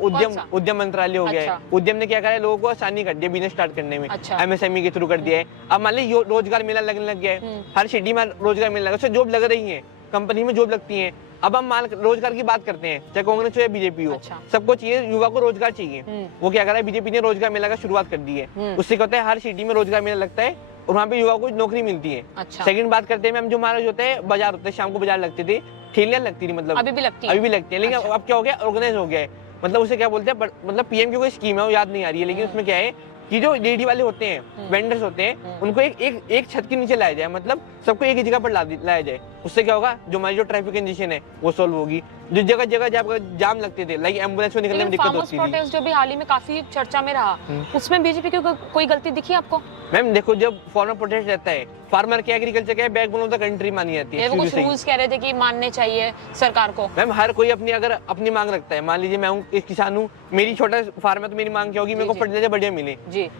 उद्यम मंत्रालय हो गया है। उद्यम ने क्या करा है, लोगों को आसानी कर दी बिजनेस स्टार्ट करने में। MSME के थ्रू कर दिया है। अब मान लीजिए रोजगार मेला लगने लग गया है, हर सिटी में रोजगार मेला लगा, उससे जॉब लग रही है, कंपनी में जॉब लगती है। अब हम रोजगार की बात करते हैं, चाहे कांग्रेस हो या बीजेपी हो, सबको चाहिए, युवा को रोजगार चाहिए। वो क्या कर रहा है, बीजेपी ने रोजगार मेला का शुरुआत कर दी है। उससे क्या होता है, हर सिटी में रोजगार मेला लगता है और वहाँ पे युवा को नौकरी मिलती है। सेकंड बात करते हैं मैम, जो हमारा जो होता है बाजार होता है, शाम को बाजार लगते थे, ठेलियां लगती थी, मतलब अभी भी लगती है, लेकिन अब क्या हो गया, ऑर्गेनाइज हो गया है। मतलब उसे क्या बोलते हैं, मतलब PM की कोई स्कीम है वो याद नहीं आ रही है, लेकिन उसमें क्या है कि जो रेडी वाले होते हैं, वेंडर्स होते हैं, उनको एक छत के नीचे लाया जाए, मतलब सबको एक ही जगह पर लाया जाए। उससे क्या होगा, जो हमारी जो ट्रैफिक कंजेशन है वो सॉल्व होगी। जो जगह जगह जब जाम लगते थे, लाइक एम्बुलेंस में निकलने में दिक्कत होती थी, जो भी हाल ही में काफी चर्चा में रहा, उसमें बीजेपी की कोई गलती दिखी आपको? मैम देखो, जब फार्मर प्रोटेस्ट रहता है, फार्मर के एग्रीकल्चर के बैकबोन ऑफ द कंट्री मानी जाती है। वो कुछ रूल्स कह रहे थे कि मानने चाहिए सरकार को। मैम हर कोई अगर अपनी मांग रखता है, मान लीजिए मैं हूँ किसान हूँ, मेरी छोटा फार्म है तो मेरी मांग क्या होगी, मेरे को फर्टिलाइजर बढ़िया मिले।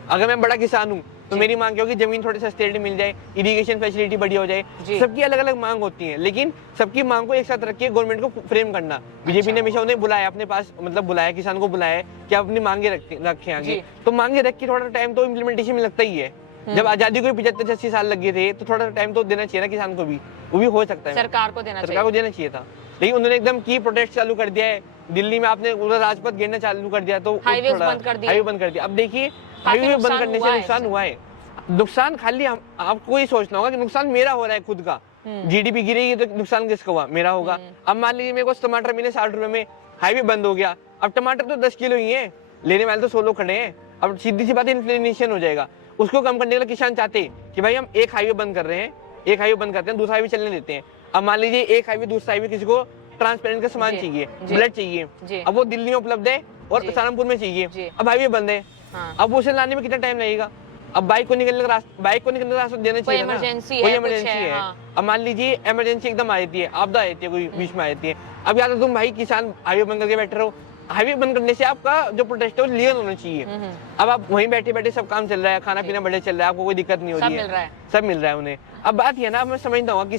अगर मैं बड़ा किसान हूँ तो मेरी मांग क्या होगी, जमीन थोड़ी सस्ती रेट मिल जाए, इरिगेशन फैसिलिटी बढ़िया हो जाए। सबकी अलग अलग मांग होती है, लेकिन सबकी मांग को एक साथ रख के गवर्नमेंट को फ्रेम करना। बीजेपी ने हमेशा उन्हें बुलाया अपने पास, मतलब बुलाया किसान को, बुलाया कि आप अपनी मांगे रखे आगे। तो मांगे रख के थोड़ा टाइम तो इम्प्लीमेंटेशन में लगता ही है। जब आजादी को 75-80 साल लग गए थे तो थोड़ा टाइम तो देना चाहिए ना किसान को भी, वो भी हो सकता है। सरकार को देना चाहिए था, लेकिन उन्होंने एकदम की प्रोटेस्ट चालू कर दिया है। दिल्ली में आपने पूरा राजपथ गिरना चालू कर दिया, तो हाईवे बंद कर दिया। अब देखिए हाईवे बंद करने से नुकसान हुआ है। नुकसान खाली आपको ही सोचना होगा कि नुकसान मेरा हो रहा है खुद का। GDP गिरेगी तो नुकसान किसका हुआ, मेरा होगा। अब मान लीजिए मेरे को टमाटर मिले 60 रुपए में, हाईवे बंद हो गया, अब टमाटर तो 10 किलो ही है, लेने वाले तो 100 लोग खड़े हैं। अब सीधी सी बात इन्फ्लेशन हो जाएगा। उसको कम करने के लिए किसान चाहते हैं कि भाई हम एक हाईवे बंद कर रहे हैं, एक हाईवे बंद करते हैं, दूसरा हाईवे चलने देते हैं। अब मान लीजिए एक हाईवे दूसरा हाईवे, किसी को ट्रांसपेरेंट का सामान चाहिए, ब्लड चाहिए, अब वो दिल्ली में उपलब्ध है और सहारनपुर में चाहिए, अब हाईवे बंद है, अब उसे लाने में कितना टाइम लगेगा। अब बाइक को निकलने का रास्ता देना चाहिए ना, कोई इमरजेंसी है। अब मान लीजिए इमरजेंसी एकदम आ जाती है, आपदा आ जाती है, कोई बीच में आ जाती है। अब या तो तुम भाई किसान हाईवे बंद करके बैठे रहो, हाईवे बंद करने से आपका जो प्रोटेस्ट है वो लीगल होना चाहिए। अब आप वहीं बैठे बैठे सब काम चल रहा है, खाना पीना बढ़िया चल रहा है, आपको कोई दिक्कत नहीं हो रही है, सब मिल रहा है उन्हें। अब बात ये ना, मैं समझता हूँ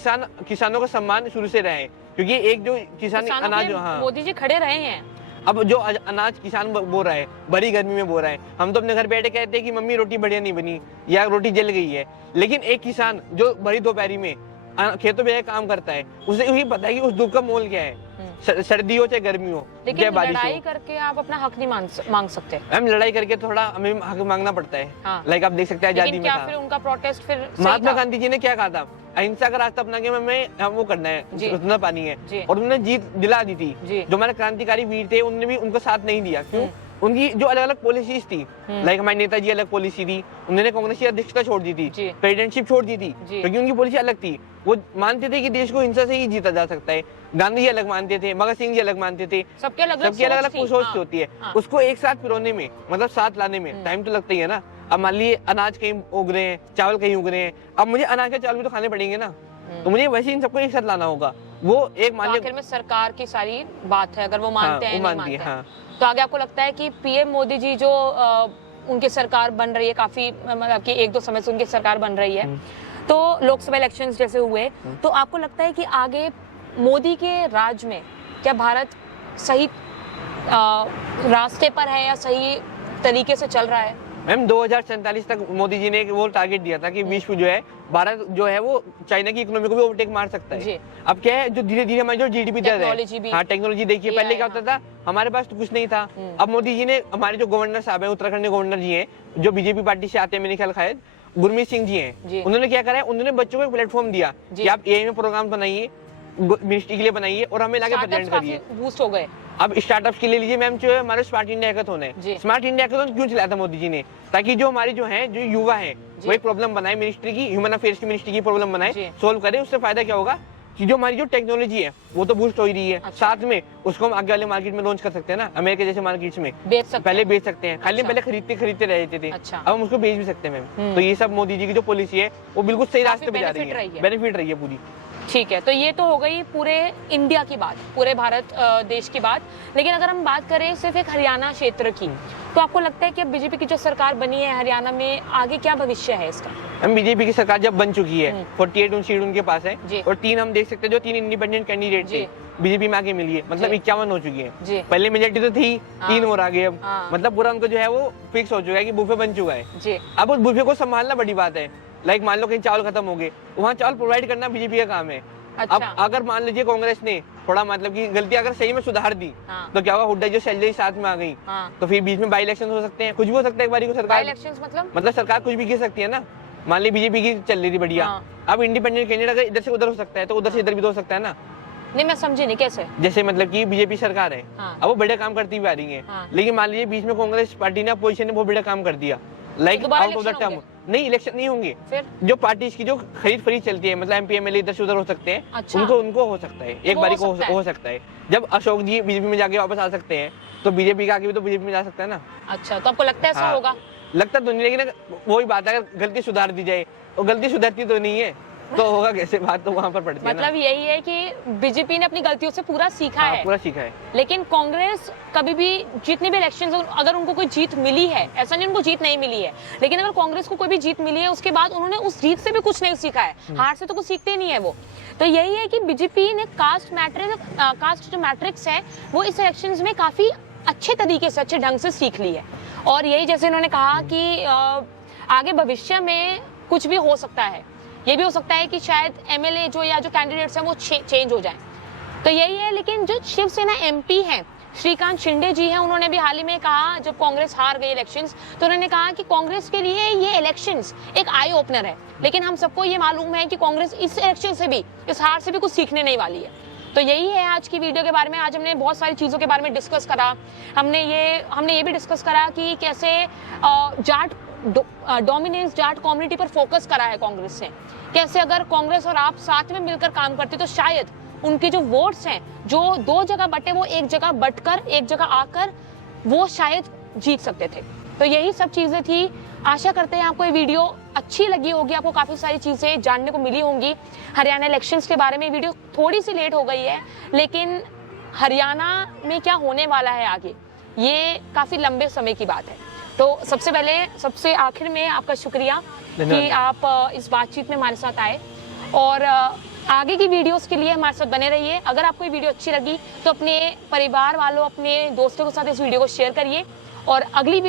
किसानों का सम्मान शुरू से रहे, क्योंकि एक जो किसान अनाज, मोदी जी खड़े रहे हैं। अब जो अनाज किसान बो रहा है, बड़ी गर्मी में बो रहा है, हम तो अपने घर बैठे कहते हैं कि मम्मी रोटी बढ़िया नहीं बनी या रोटी जल गई है, लेकिन एक किसान जो बड़ी दोपहरी में खेतों में काम करता है, उसे यही पता है कि उस धूप का मोल क्या है, सर्दी हो चाहे गर्मी हो, लेकिन चाहे बारिश लड़ाई हो। करके आप अपना हक नहीं मांग सकते। मैम लड़ाई करके थोड़ा हमें हक मांगना पड़ता है। हाँ। लाइक आप देख सकते हैं आजादी लेकिन में क्या था फिर उनका प्रोटेस्ट फिर सही महात्मा था? गांधी जी ने क्या कहा था, अहिंसा का रास्ता अपना के हमें वो करना है, जी। उतना पानी है, जी। और उन्होंने जीत दिला दी थी। जो हमारे क्रांतिकारी वीर थे उन्होंने भी उनको साथ नहीं दिया। क्यों? उनकी जो अलग अलग पॉलिसीज थी, लाइक हमारे नेताजी अलग पॉलिसी थी, उन्होंने कांग्रेस की अध्यक्षता छोड़ दी थी, प्रेसिडेंटशिप छोड़ दी थी, क्योंकि उनकी पॉलिसी अलग थी। वो मानते थे कि देश को हिंसा से ही जीता जा सकता है। गांधी जी अलग मानते थे, भगत सिंह जी अलग मानते थे, सबके अलग अलग सोच होती है। उसको एक साथ पिरोने में, मतलब साथ लाने में टाइम तो लगता ही है ना। अब मान लीजिए अनाज कहीं उग रहे हैं, चावल कहीं उग रहे हैं, अब मुझे अनाज के चावल भी तो खाने पड़ेंगे ना, तो मुझे वैसे इन सबको एक साथ लाना होगा। वो एक मान आखिर में सरकार की सारी बात है, अगर वो मानते हैं, वो नहीं मानते हैं। तो आगे आपको लगता है कि पीएम मोदी जी जो उनकी सरकार बन रही है, काफी मतलब कि 1-2 समय से उनकी सरकार बन रही है, तो लोकसभा इलेक्शंस जैसे हुए, तो आपको लगता है कि आगे मोदी के राज में क्या भारत सही रास्ते पर है या सही तरीके से चल रहा है? मैम 2047 तक मोदी जी ने वो टारगेट दिया था कि विश्व जो है, भारत जो है वो चाइना की इकोनॉमी को भी ओवरटेक मार सकता है। अब क्या है, जो धीरे धीरे हमारी जो जीडीपी दर है, हाँ टेक्नोलॉजी देखिए, पहले क्या होता था हमारे पास तो कुछ नहीं था। अब मोदी जी ने, हमारे जो गवर्नर साहब है, उत्तराखंड के गवर्नर जी हैं, जो बीजेपी पार्टी से आते हैं, मेरे ख्याल शायद गुरमीत सिंह जी हैं, उन्होंने क्या करा है, उन्होंने बच्चों को एक प्लेटफॉर्म दिया कि आप एआई में प्रोग्राम बनाइए, मिनिस्ट्री के लिए बनाइए और हमें लाके प्रेजेंट करिए। बूस्ट हो गए। अब स्टार्टअप्स के लिए लीजिए मैम, जो है हमारे स्मार्ट इंडिया हैकाथॉन है, स्मार्ट इंडिया हैकाथॉन क्यों चलाया था मोदी जी ने, ताकि जो हमारे जो है जो युवा है वो एक प्रॉब्लम बनाए, मिनिस्ट्री की, ह्यूमन अफेयर्स की मिनिस्ट्री की प्रॉब्लम बनाए, सोल्व करे। उससे फायदा क्या होगा कि जो हमारी जो टेक्नोलॉजी है वो तो बूस्ट हो ही रही है, साथ में उसको हम आगे वाले मार्केट में लॉन्च कर सकते हैं ना, अमेरिका जैसे मार्केट्स में पहले बेच सकते हैं। खाली पहले खरीदते रहते थे, अब हम उसको बेच भी सकते हैं मैम। तो ये सब मोदी जी की जो पॉलिसी है वो बिल्कुल सही रास्ते पे जा रही है, बेनिफिट रही है पूरी। ठीक है, तो ये तो हो गई पूरे इंडिया की बात, पूरे भारत देश की बात। लेकिन अगर हम बात करें सिर्फ एक हरियाणा क्षेत्र की, तो आपको लगता है कि अब बीजेपी की जो सरकार बनी है हरियाणा में, आगे क्या भविष्य है इसका? हम बीजेपी की सरकार जब बन चुकी है, 48 सीट उनके पास है, और 3 हम देख सकते हैं जो 3 इंडिपेंडेंट कैंडिडेट थे बीजेपी में आगे मिली है, मतलब 51 हो चुकी है। पहले मेजोरिटी तो थी, 3 और आगे अब, मतलब पूरा उनको जो है वो फिक्स हो चुका है कि बुफे बन चुका है। अब उस बुफे को संभालना बड़ी बात है। लाइक मान लो कहीं चावल खत्म हो गए, वहाँ चावल प्रोवाइड करना बीजेपी का काम है। अब अगर मान लीजिए कांग्रेस ने थोड़ा मतलब की गलती अगर सही में सुधार दी, तो क्या होगा, हुड्डा जो सैलरी साथ में आ गई, तो फिर बीच में बाई इलेक्शन हो सकते हैं, कुछ भी हो सकता है एक बारी को सरकार, मतलब सरकार कुछ भी गिर सकती है ना। मान ली बीजेपी की चल रही थी बढ़िया, अब इंडिपेंडेंट कैंडिडेट अगर इधर से उधर हो सकता है तो उधर से इधर भी तो हो सकता है ना। नहीं, मैं समझी नहीं कैसे। जैसे मतलब कि बीजेपी सरकार है, अब वो बड़े काम करती हुई आ रही है, लेकिन मान लीजिए बीच में कांग्रेस पार्टी ने अपोजिशन ने बहुत बड़ा काम कर दिया, like out of the term, नहीं इलेक्शन नहीं होंगे, जो पार्टी की जो खरीद फरीद चलती है, मतलब एमपी एमएलए इधर से उधर हो सकते हैं, उनको हो सकता है एक बारी को हो सकता है। जब अशोक जी बीजेपी में जाके वापस आ सकते हैं, तो बीजेपी का आगे भी तो बीजेपी में जा सकता है ना। अच्छा, तो आपको लगता है ऐसा होगा? लगता तो नहीं, लेकिन वही बात है, अगर गलती सुधार दी जाए, और गलती सुधरती तो नहीं है, तो होगा कैसे, बात तो वहाँ पर पड़ती है। मतलब यही है कि बीजेपी ने अपनी गलतियों से पूरा सीखा है, पूरा सीखा है। लेकिन कांग्रेस कभी भी, जितनी भी इलेक्शंस, अगर उनको कोई जीत मिली है, ऐसा नहीं उनको जीत नहीं मिली है, लेकिन अगर कांग्रेस को कोई भी जीत मिली है, उसके बाद उन्होंने उस जीत से भी कुछ नहीं सीखा है, हार से तो कुछ सीखते नहीं है वो। तो यही है कि बीजेपी ने कास्ट जो मैट्रिक्स है वो इस इलेक्शंस में काफी अच्छे तरीके से, अच्छे ढंग से सीख ली है। और यही जैसे इन्होंने कहा कि आगे भविष्य में कुछ भी हो सकता है, ये भी हो सकता है कि शायद एमएलए जो या जो कैंडिडेट्स हैं वो चेंज हो जाएं, तो यही है। लेकिन जो शिवसेना एमपी हैं श्रीकांत शिंदे जी हैं, उन्होंने भी हाल ही में कहा, जब कांग्रेस हार गई इलेक्शंस, तो उन्होंने कहा कि कांग्रेस के लिए ये इलेक्शंस एक आई ओपनर है, लेकिन हम सबको ये मालूम है कि कांग्रेस इस इलेक्शन से भी, इस हार से भी कुछ सीखने नहीं वाली है। तो यही है आज की वीडियो के बारे में। आज हमने बहुत सारी चीज़ों के बारे में डिस्कस करा। हमने ये भी डिस्कस करा कि कैसे जाट डोमिनेंस, जाट कम्युनिटी पर फोकस करा है कांग्रेस ने, कैसे अगर कांग्रेस और आप साथ में मिलकर काम करते तो शायद उनके जो वोट्स हैं, जो 2 जगह बटे, वो एक जगह बटकर, एक जगह आकर वो शायद जीत सकते थे। तो यही सब चीज़ें थी। आशा करते हैं आपको ये वीडियो अच्छी लगी होगी, आपको काफ़ी सारी चीज़ें जानने को मिली होंगी हरियाणा इलेक्शंस के बारे में। वीडियो थोड़ी सी लेट हो गई है, लेकिन हरियाणा में क्या होने वाला है आगे, ये काफ़ी लंबे समय की बात है। तो सबसे पहले, सबसे आखिर में आपका शुक्रिया कि आप इस बातचीत में हमारे साथ आए, और आगे की वीडियोस के लिए हमारे साथ बने रहिए। अगर आपको ये वीडियो अच्छी लगी तो अपने परिवार वालों, अपने दोस्तों के साथ इस वीडियो को शेयर करिए, और अगली